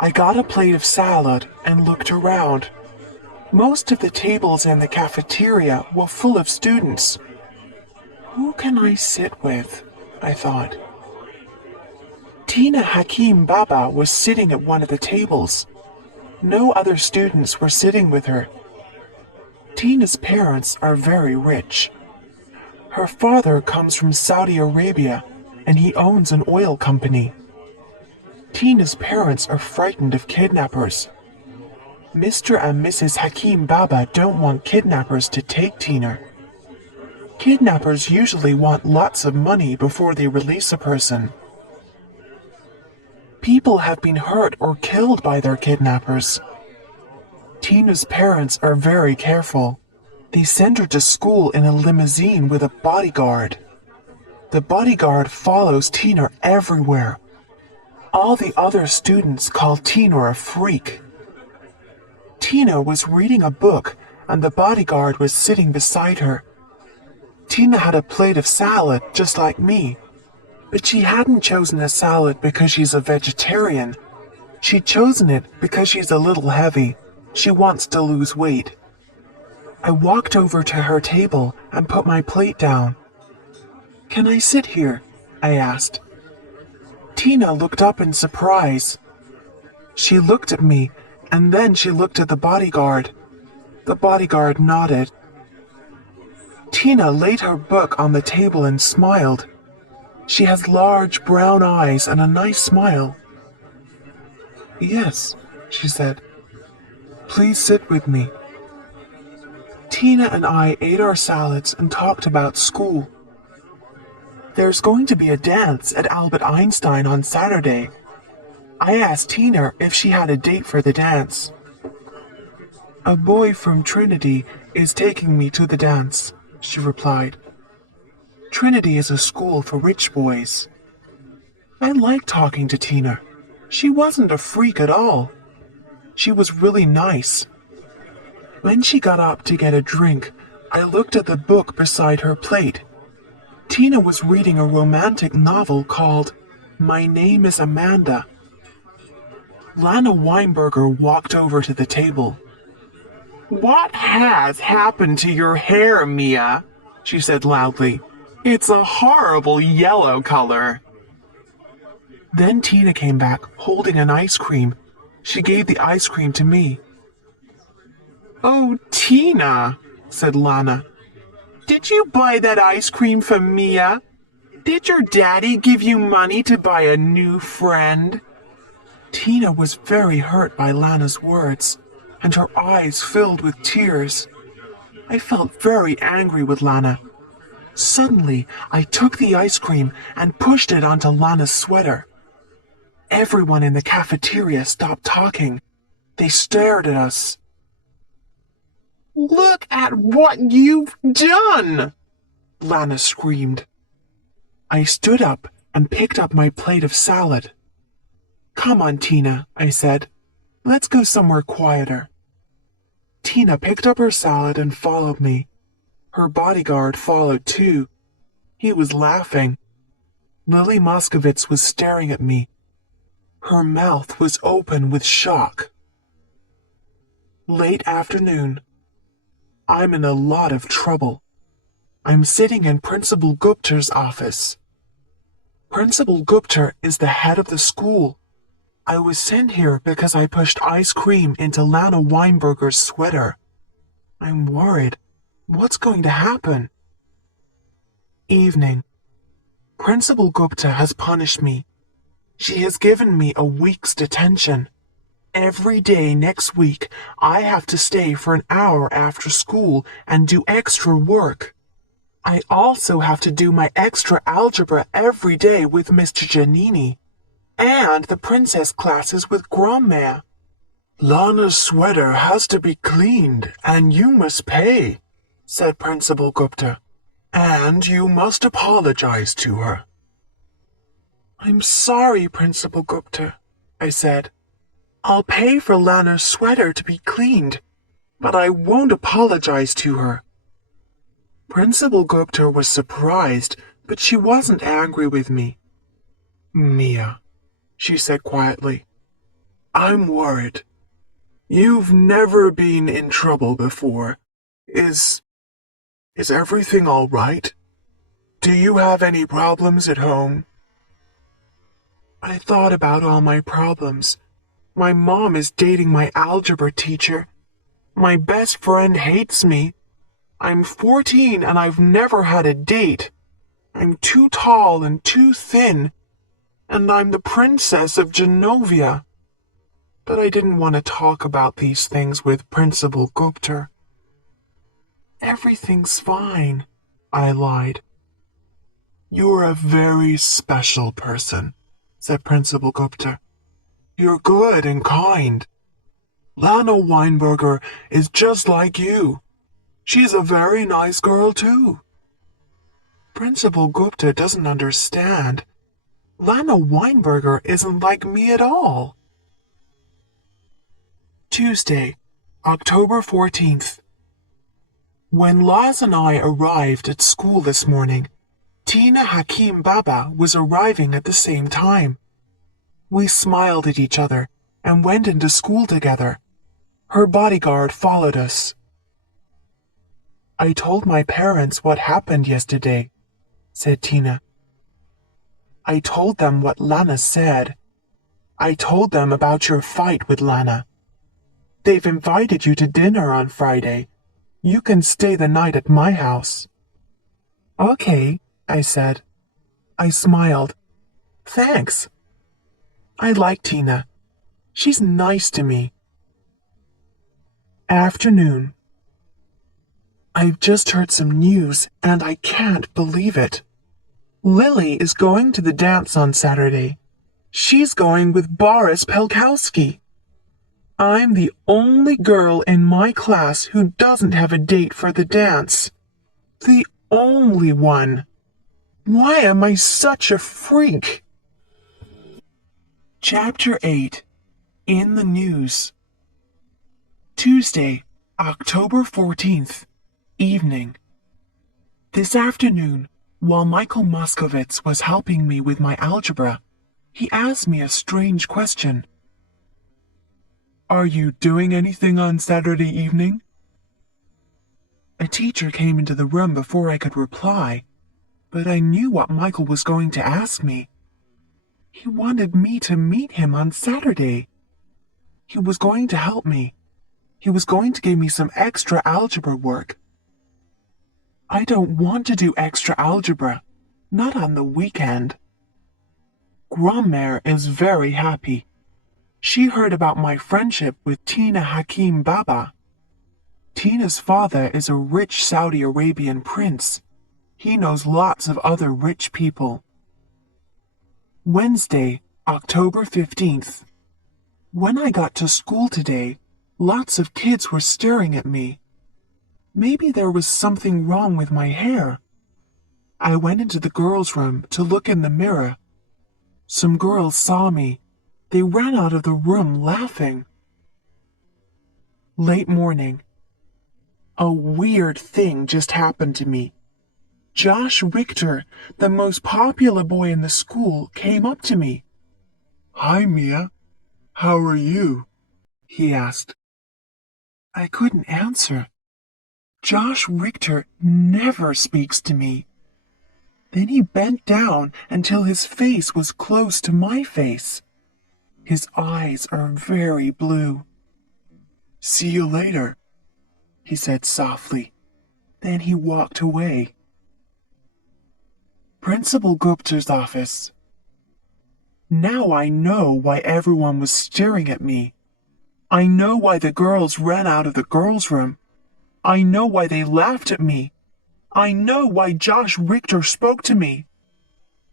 I got a plate of salad and looked around. Most of the tables in the cafeteria were full of students. Who can I sit with? I thought. Tina Hakim Baba was sitting at one of the tables. No other students were sitting with her. Tina's parents are very rich. Her father comes from Saudi Arabia, and he owns an oil company. Tina's parents are frightened of kidnappers. Mr. and Mrs. Hakim Baba don't want kidnappers to take Tina. Kidnappers usually want lots of money before they release a person. People have been hurt or killed by their kidnappers. Tina's parents are very careful. They send her to school in a limousine with a bodyguard. The bodyguard follows Tina everywhere. All the other students call Tina a freak. Tina was reading a book and the bodyguard was sitting beside her. Tina had a plate of salad just like me, but she hadn't chosen a salad because she's a vegetarian. She'd chosen it because she's a little heavy. She wants to lose weight. I walked over to her table and put my plate down. "Can I sit here?" I asked. Tina looked up in surprise. She looked at me, and then she looked at the bodyguard. The bodyguard nodded. Tina laid her book on the table and smiled. She has large brown eyes and a nice smile. "Yes," she said. "Please sit with me." Tina and I ate our salads and talked about school. There's going to be a dance at Albert Einstein on Saturday. I asked Tina if she had a date for the dance. "A boy from Trinity is taking me to the dance," she replied. Trinity is a school for rich boys. I liked talking to Tina. She wasn't a freak at all. She was really nice. When she got up to get a drink, I looked at the book beside her plate. Tina was reading a romantic novel called My Name is Amanda. Lana Weinberger walked over to the table. "What has happened to your hair, Mia?" she said loudly. "It's a horrible yellow color." Then Tina came back, holding an ice cream. She gave the ice cream to me. "Oh, Tina," said Lana. "Did you buy that ice cream for Mia? Did your daddy give you money to buy a new friend?" Tina was very hurt by Lana's words, and her eyes filled with tears. I felt very angry with Lana. Suddenly, I took the ice cream and pushed it onto Lana's sweater. Everyone in the cafeteria stopped talking. They stared at us. "Look at what you've done!" Lana screamed. I stood up and picked up my plate of salad. "Come on, Tina," I said. "Let's go somewhere quieter." Tina picked up her salad and followed me. Her bodyguard followed too. He was laughing. Lily Moskovitz was staring at me. Her mouth was open with shock. Late afternoon. I'm in a lot of trouble. I'm sitting in Principal Gupta's office. Principal Gupta is the head of the school. I was sent here because I pushed ice cream into Lana Weinberger's sweater. I'm worried. What's going to happen? Evening. Principal Gupta has punished me. She has given me a week's detention. Every day next week, I have to stay for an hour after school and do extra work. I also have to do my extra algebra every day with Mr. Giannini, and the princess classes with Grandma. Lana's sweater has to be cleaned, and you must pay. said Principal Gupta. And you must apologize to her. I'm sorry, Principal Gupta, I said. I'll pay for Lana's sweater to be cleaned, but I won't apologize to her. Principal Gupta was surprised, but she wasn't angry with me. Mia, she said quietly, I'm worried. You've never been in trouble before. Is everything all right? Do you have any problems at home? I thought about all my problems. My mom is dating my algebra teacher. My best friend hates me. I'm 14 and I've never had a date. I'm too tall and too thin. And I'm the princess of Genovia. But I didn't want to talk about these things with Principal Gupta. Everything's fine, I lied. You're a very special person, said Principal Gupta. You're good and kind. Lana Weinberger is just like you. She's a very nice girl, too. Principal Gupta doesn't understand. Lana Weinberger isn't like me at all. Tuesday, October 14th. When Laz and I arrived at school this morning, Tina Hakim Baba was arriving at the same time. We smiled at each other and went into school together. Her bodyguard followed us. I told my parents what happened yesterday, said Tina. I told them what Lana said. I told them about your fight with Lana. They've invited you to dinner on Friday. You can stay the night at my house. Okay, I said. I smiled. Thanks. I like Tina. She's nice to me. Afternoon. I've just heard some news and I can't believe it. Lily is going to the dance on Saturday. She's going with Boris Pelkowski. I'm the only girl in my class who doesn't have a date for the dance. The only one. Why am I such a freak? Chapter 8. In the News. Tuesday, October 14th. Evening. This afternoon, while Michael Moskowitz was helping me with my algebra, he asked me a strange question. Are you doing anything on Saturday evening? A teacher came into the room before I could reply, but I knew what Michael was going to ask me. He wanted me to meet him on Saturday. He was going to help me. He was going to give me some extra algebra work. I don't want to do extra algebra, not on the weekend. Grandmère is very happy. She heard about my friendship with Tina Hakim Baba. Tina's father is a rich Saudi Arabian prince. He knows lots of other rich people. Wednesday, October 15th. When I got to school today, lots of kids were staring at me. Maybe there was something wrong with my hair. I went into the girls' room to look in the mirror. Some girls saw me. They ran out of the room laughing. Late morning. A weird thing just happened to me. Josh Richter, the most popular boy in the school, came up to me. Hi, Mia. How are you? He asked. I couldn't answer. Josh Richter never speaks to me. Then he bent down until his face was close to my face. His eyes are very blue. See you later, he said softly. Then he walked away. Principal Gupta's office. Now I know why everyone was staring at me. I know why the girls ran out of the girls' room. I know why they laughed at me. I know why Josh Richter spoke to me.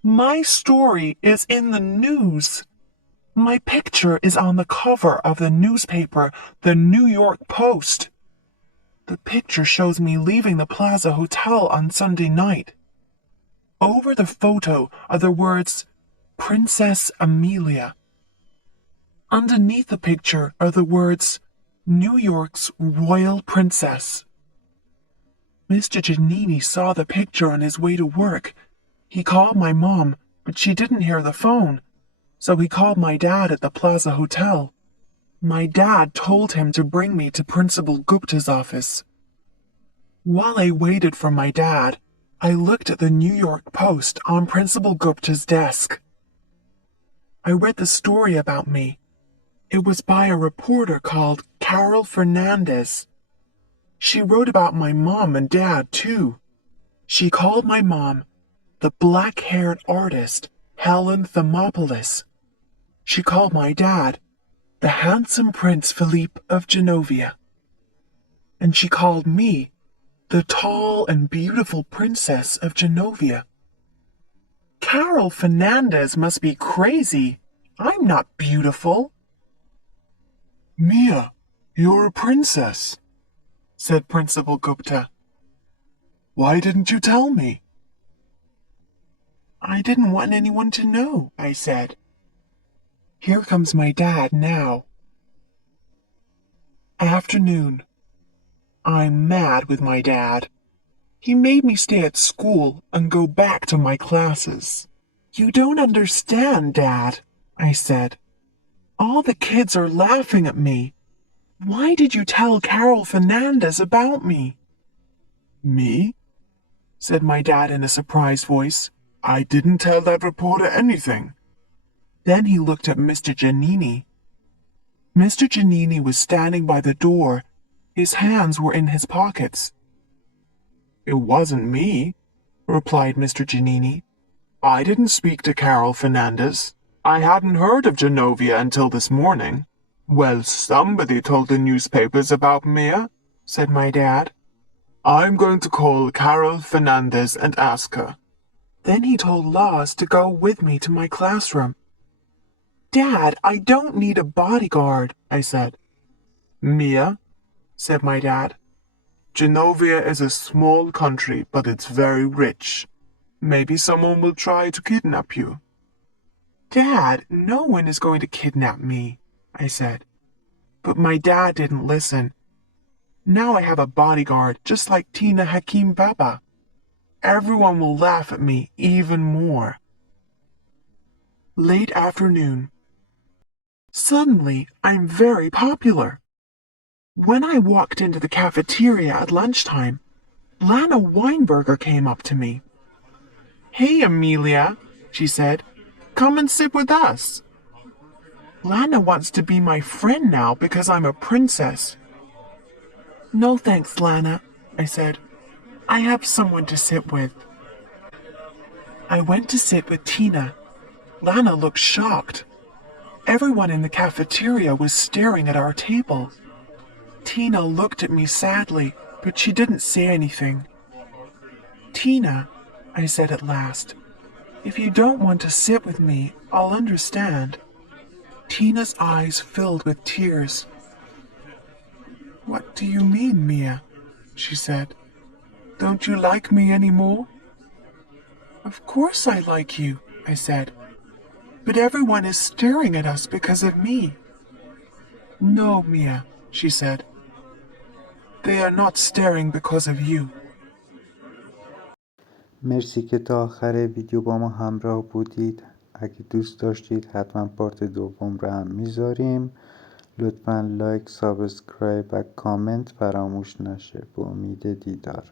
My story is in the news. My picture is on the cover of the newspaper, the New York Post. The picture shows me leaving the Plaza Hotel on Sunday night. Over the photo are the words, Princess Amelia. Underneath the picture are the words, New York's Royal Princess. Mr. Giannini saw the picture on his way to work. He called my mom, but she didn't hear the phone, so he called my dad at the Plaza Hotel. My dad told him to bring me to Principal Gupta's office. While I waited for my dad, I looked at the New York Post on Principal Gupta's desk. I read the story about me. It was by a reporter called Carol Fernandez. She wrote about my mom and dad, too. She called my mom the black-haired artist Helen Thermopolis. She called my dad the handsome Prince Philippe of Genovia. And she called me the tall and beautiful Princess of Genovia. Carol Fernandez must be crazy. I'm not beautiful. Mia, you're a princess, said Principal Gupta. Why didn't you tell me? I didn't want anyone to know, I said. Here comes my dad now. Afternoon. I'm mad with my dad. He made me stay at school and go back to my classes. You don't understand, Dad, I said. All the kids are laughing at me. Why did you tell Carol Fernandez about me? Me? Said my dad in a surprised voice. I didn't tell that reporter anything. Then he looked at Mr. Giannini. Mr. Giannini was standing by the door. His hands were in his pockets. It wasn't me, replied Mr. Giannini. I didn't speak to Carol Fernandez. I hadn't heard of Genovia until this morning. Well, somebody told the newspapers about Mia, said my dad. I'm going to call Carol Fernandez and ask her. Then he told Laws to go with me to my classroom. Dad, I don't need a bodyguard, I said. Mia, said my dad, Genovia is a small country, but it's very rich. Maybe someone will try to kidnap you. Dad, no one is going to kidnap me, I said. But my dad didn't listen. Now I have a bodyguard, just like Tina Hakim Baba. Everyone will laugh at me even more. Late afternoon. Suddenly, I'm very popular. When I walked into the cafeteria at lunchtime, Lana Weinberger came up to me. Hey, Amelia, she said. Come and sit with us. Lana wants to be my friend now because I'm a princess. No thanks, Lana, I said. I have someone to sit with. I went to sit with Tina. Lana looked shocked. Everyone in the cafeteria was staring at our table. Tina looked at me sadly, but she didn't say anything. Tina, I said at last, if you don't want to sit with me, I'll understand. Tina's eyes filled with tears. What do you mean, Mia? She said. Don't you like me anymore? Of course I like you, I said. But everyone is staring at us because of me. No, Mia, she said. They are not staring because of you. مرسی که تا آخر ویدیو با ما همراه بودید. اگه دوست داشتید حتما پارت دوم رو هم میذاریم. لطفا لایک، سابسکرایب و کامنت فراموش نشه. به امید دیدار.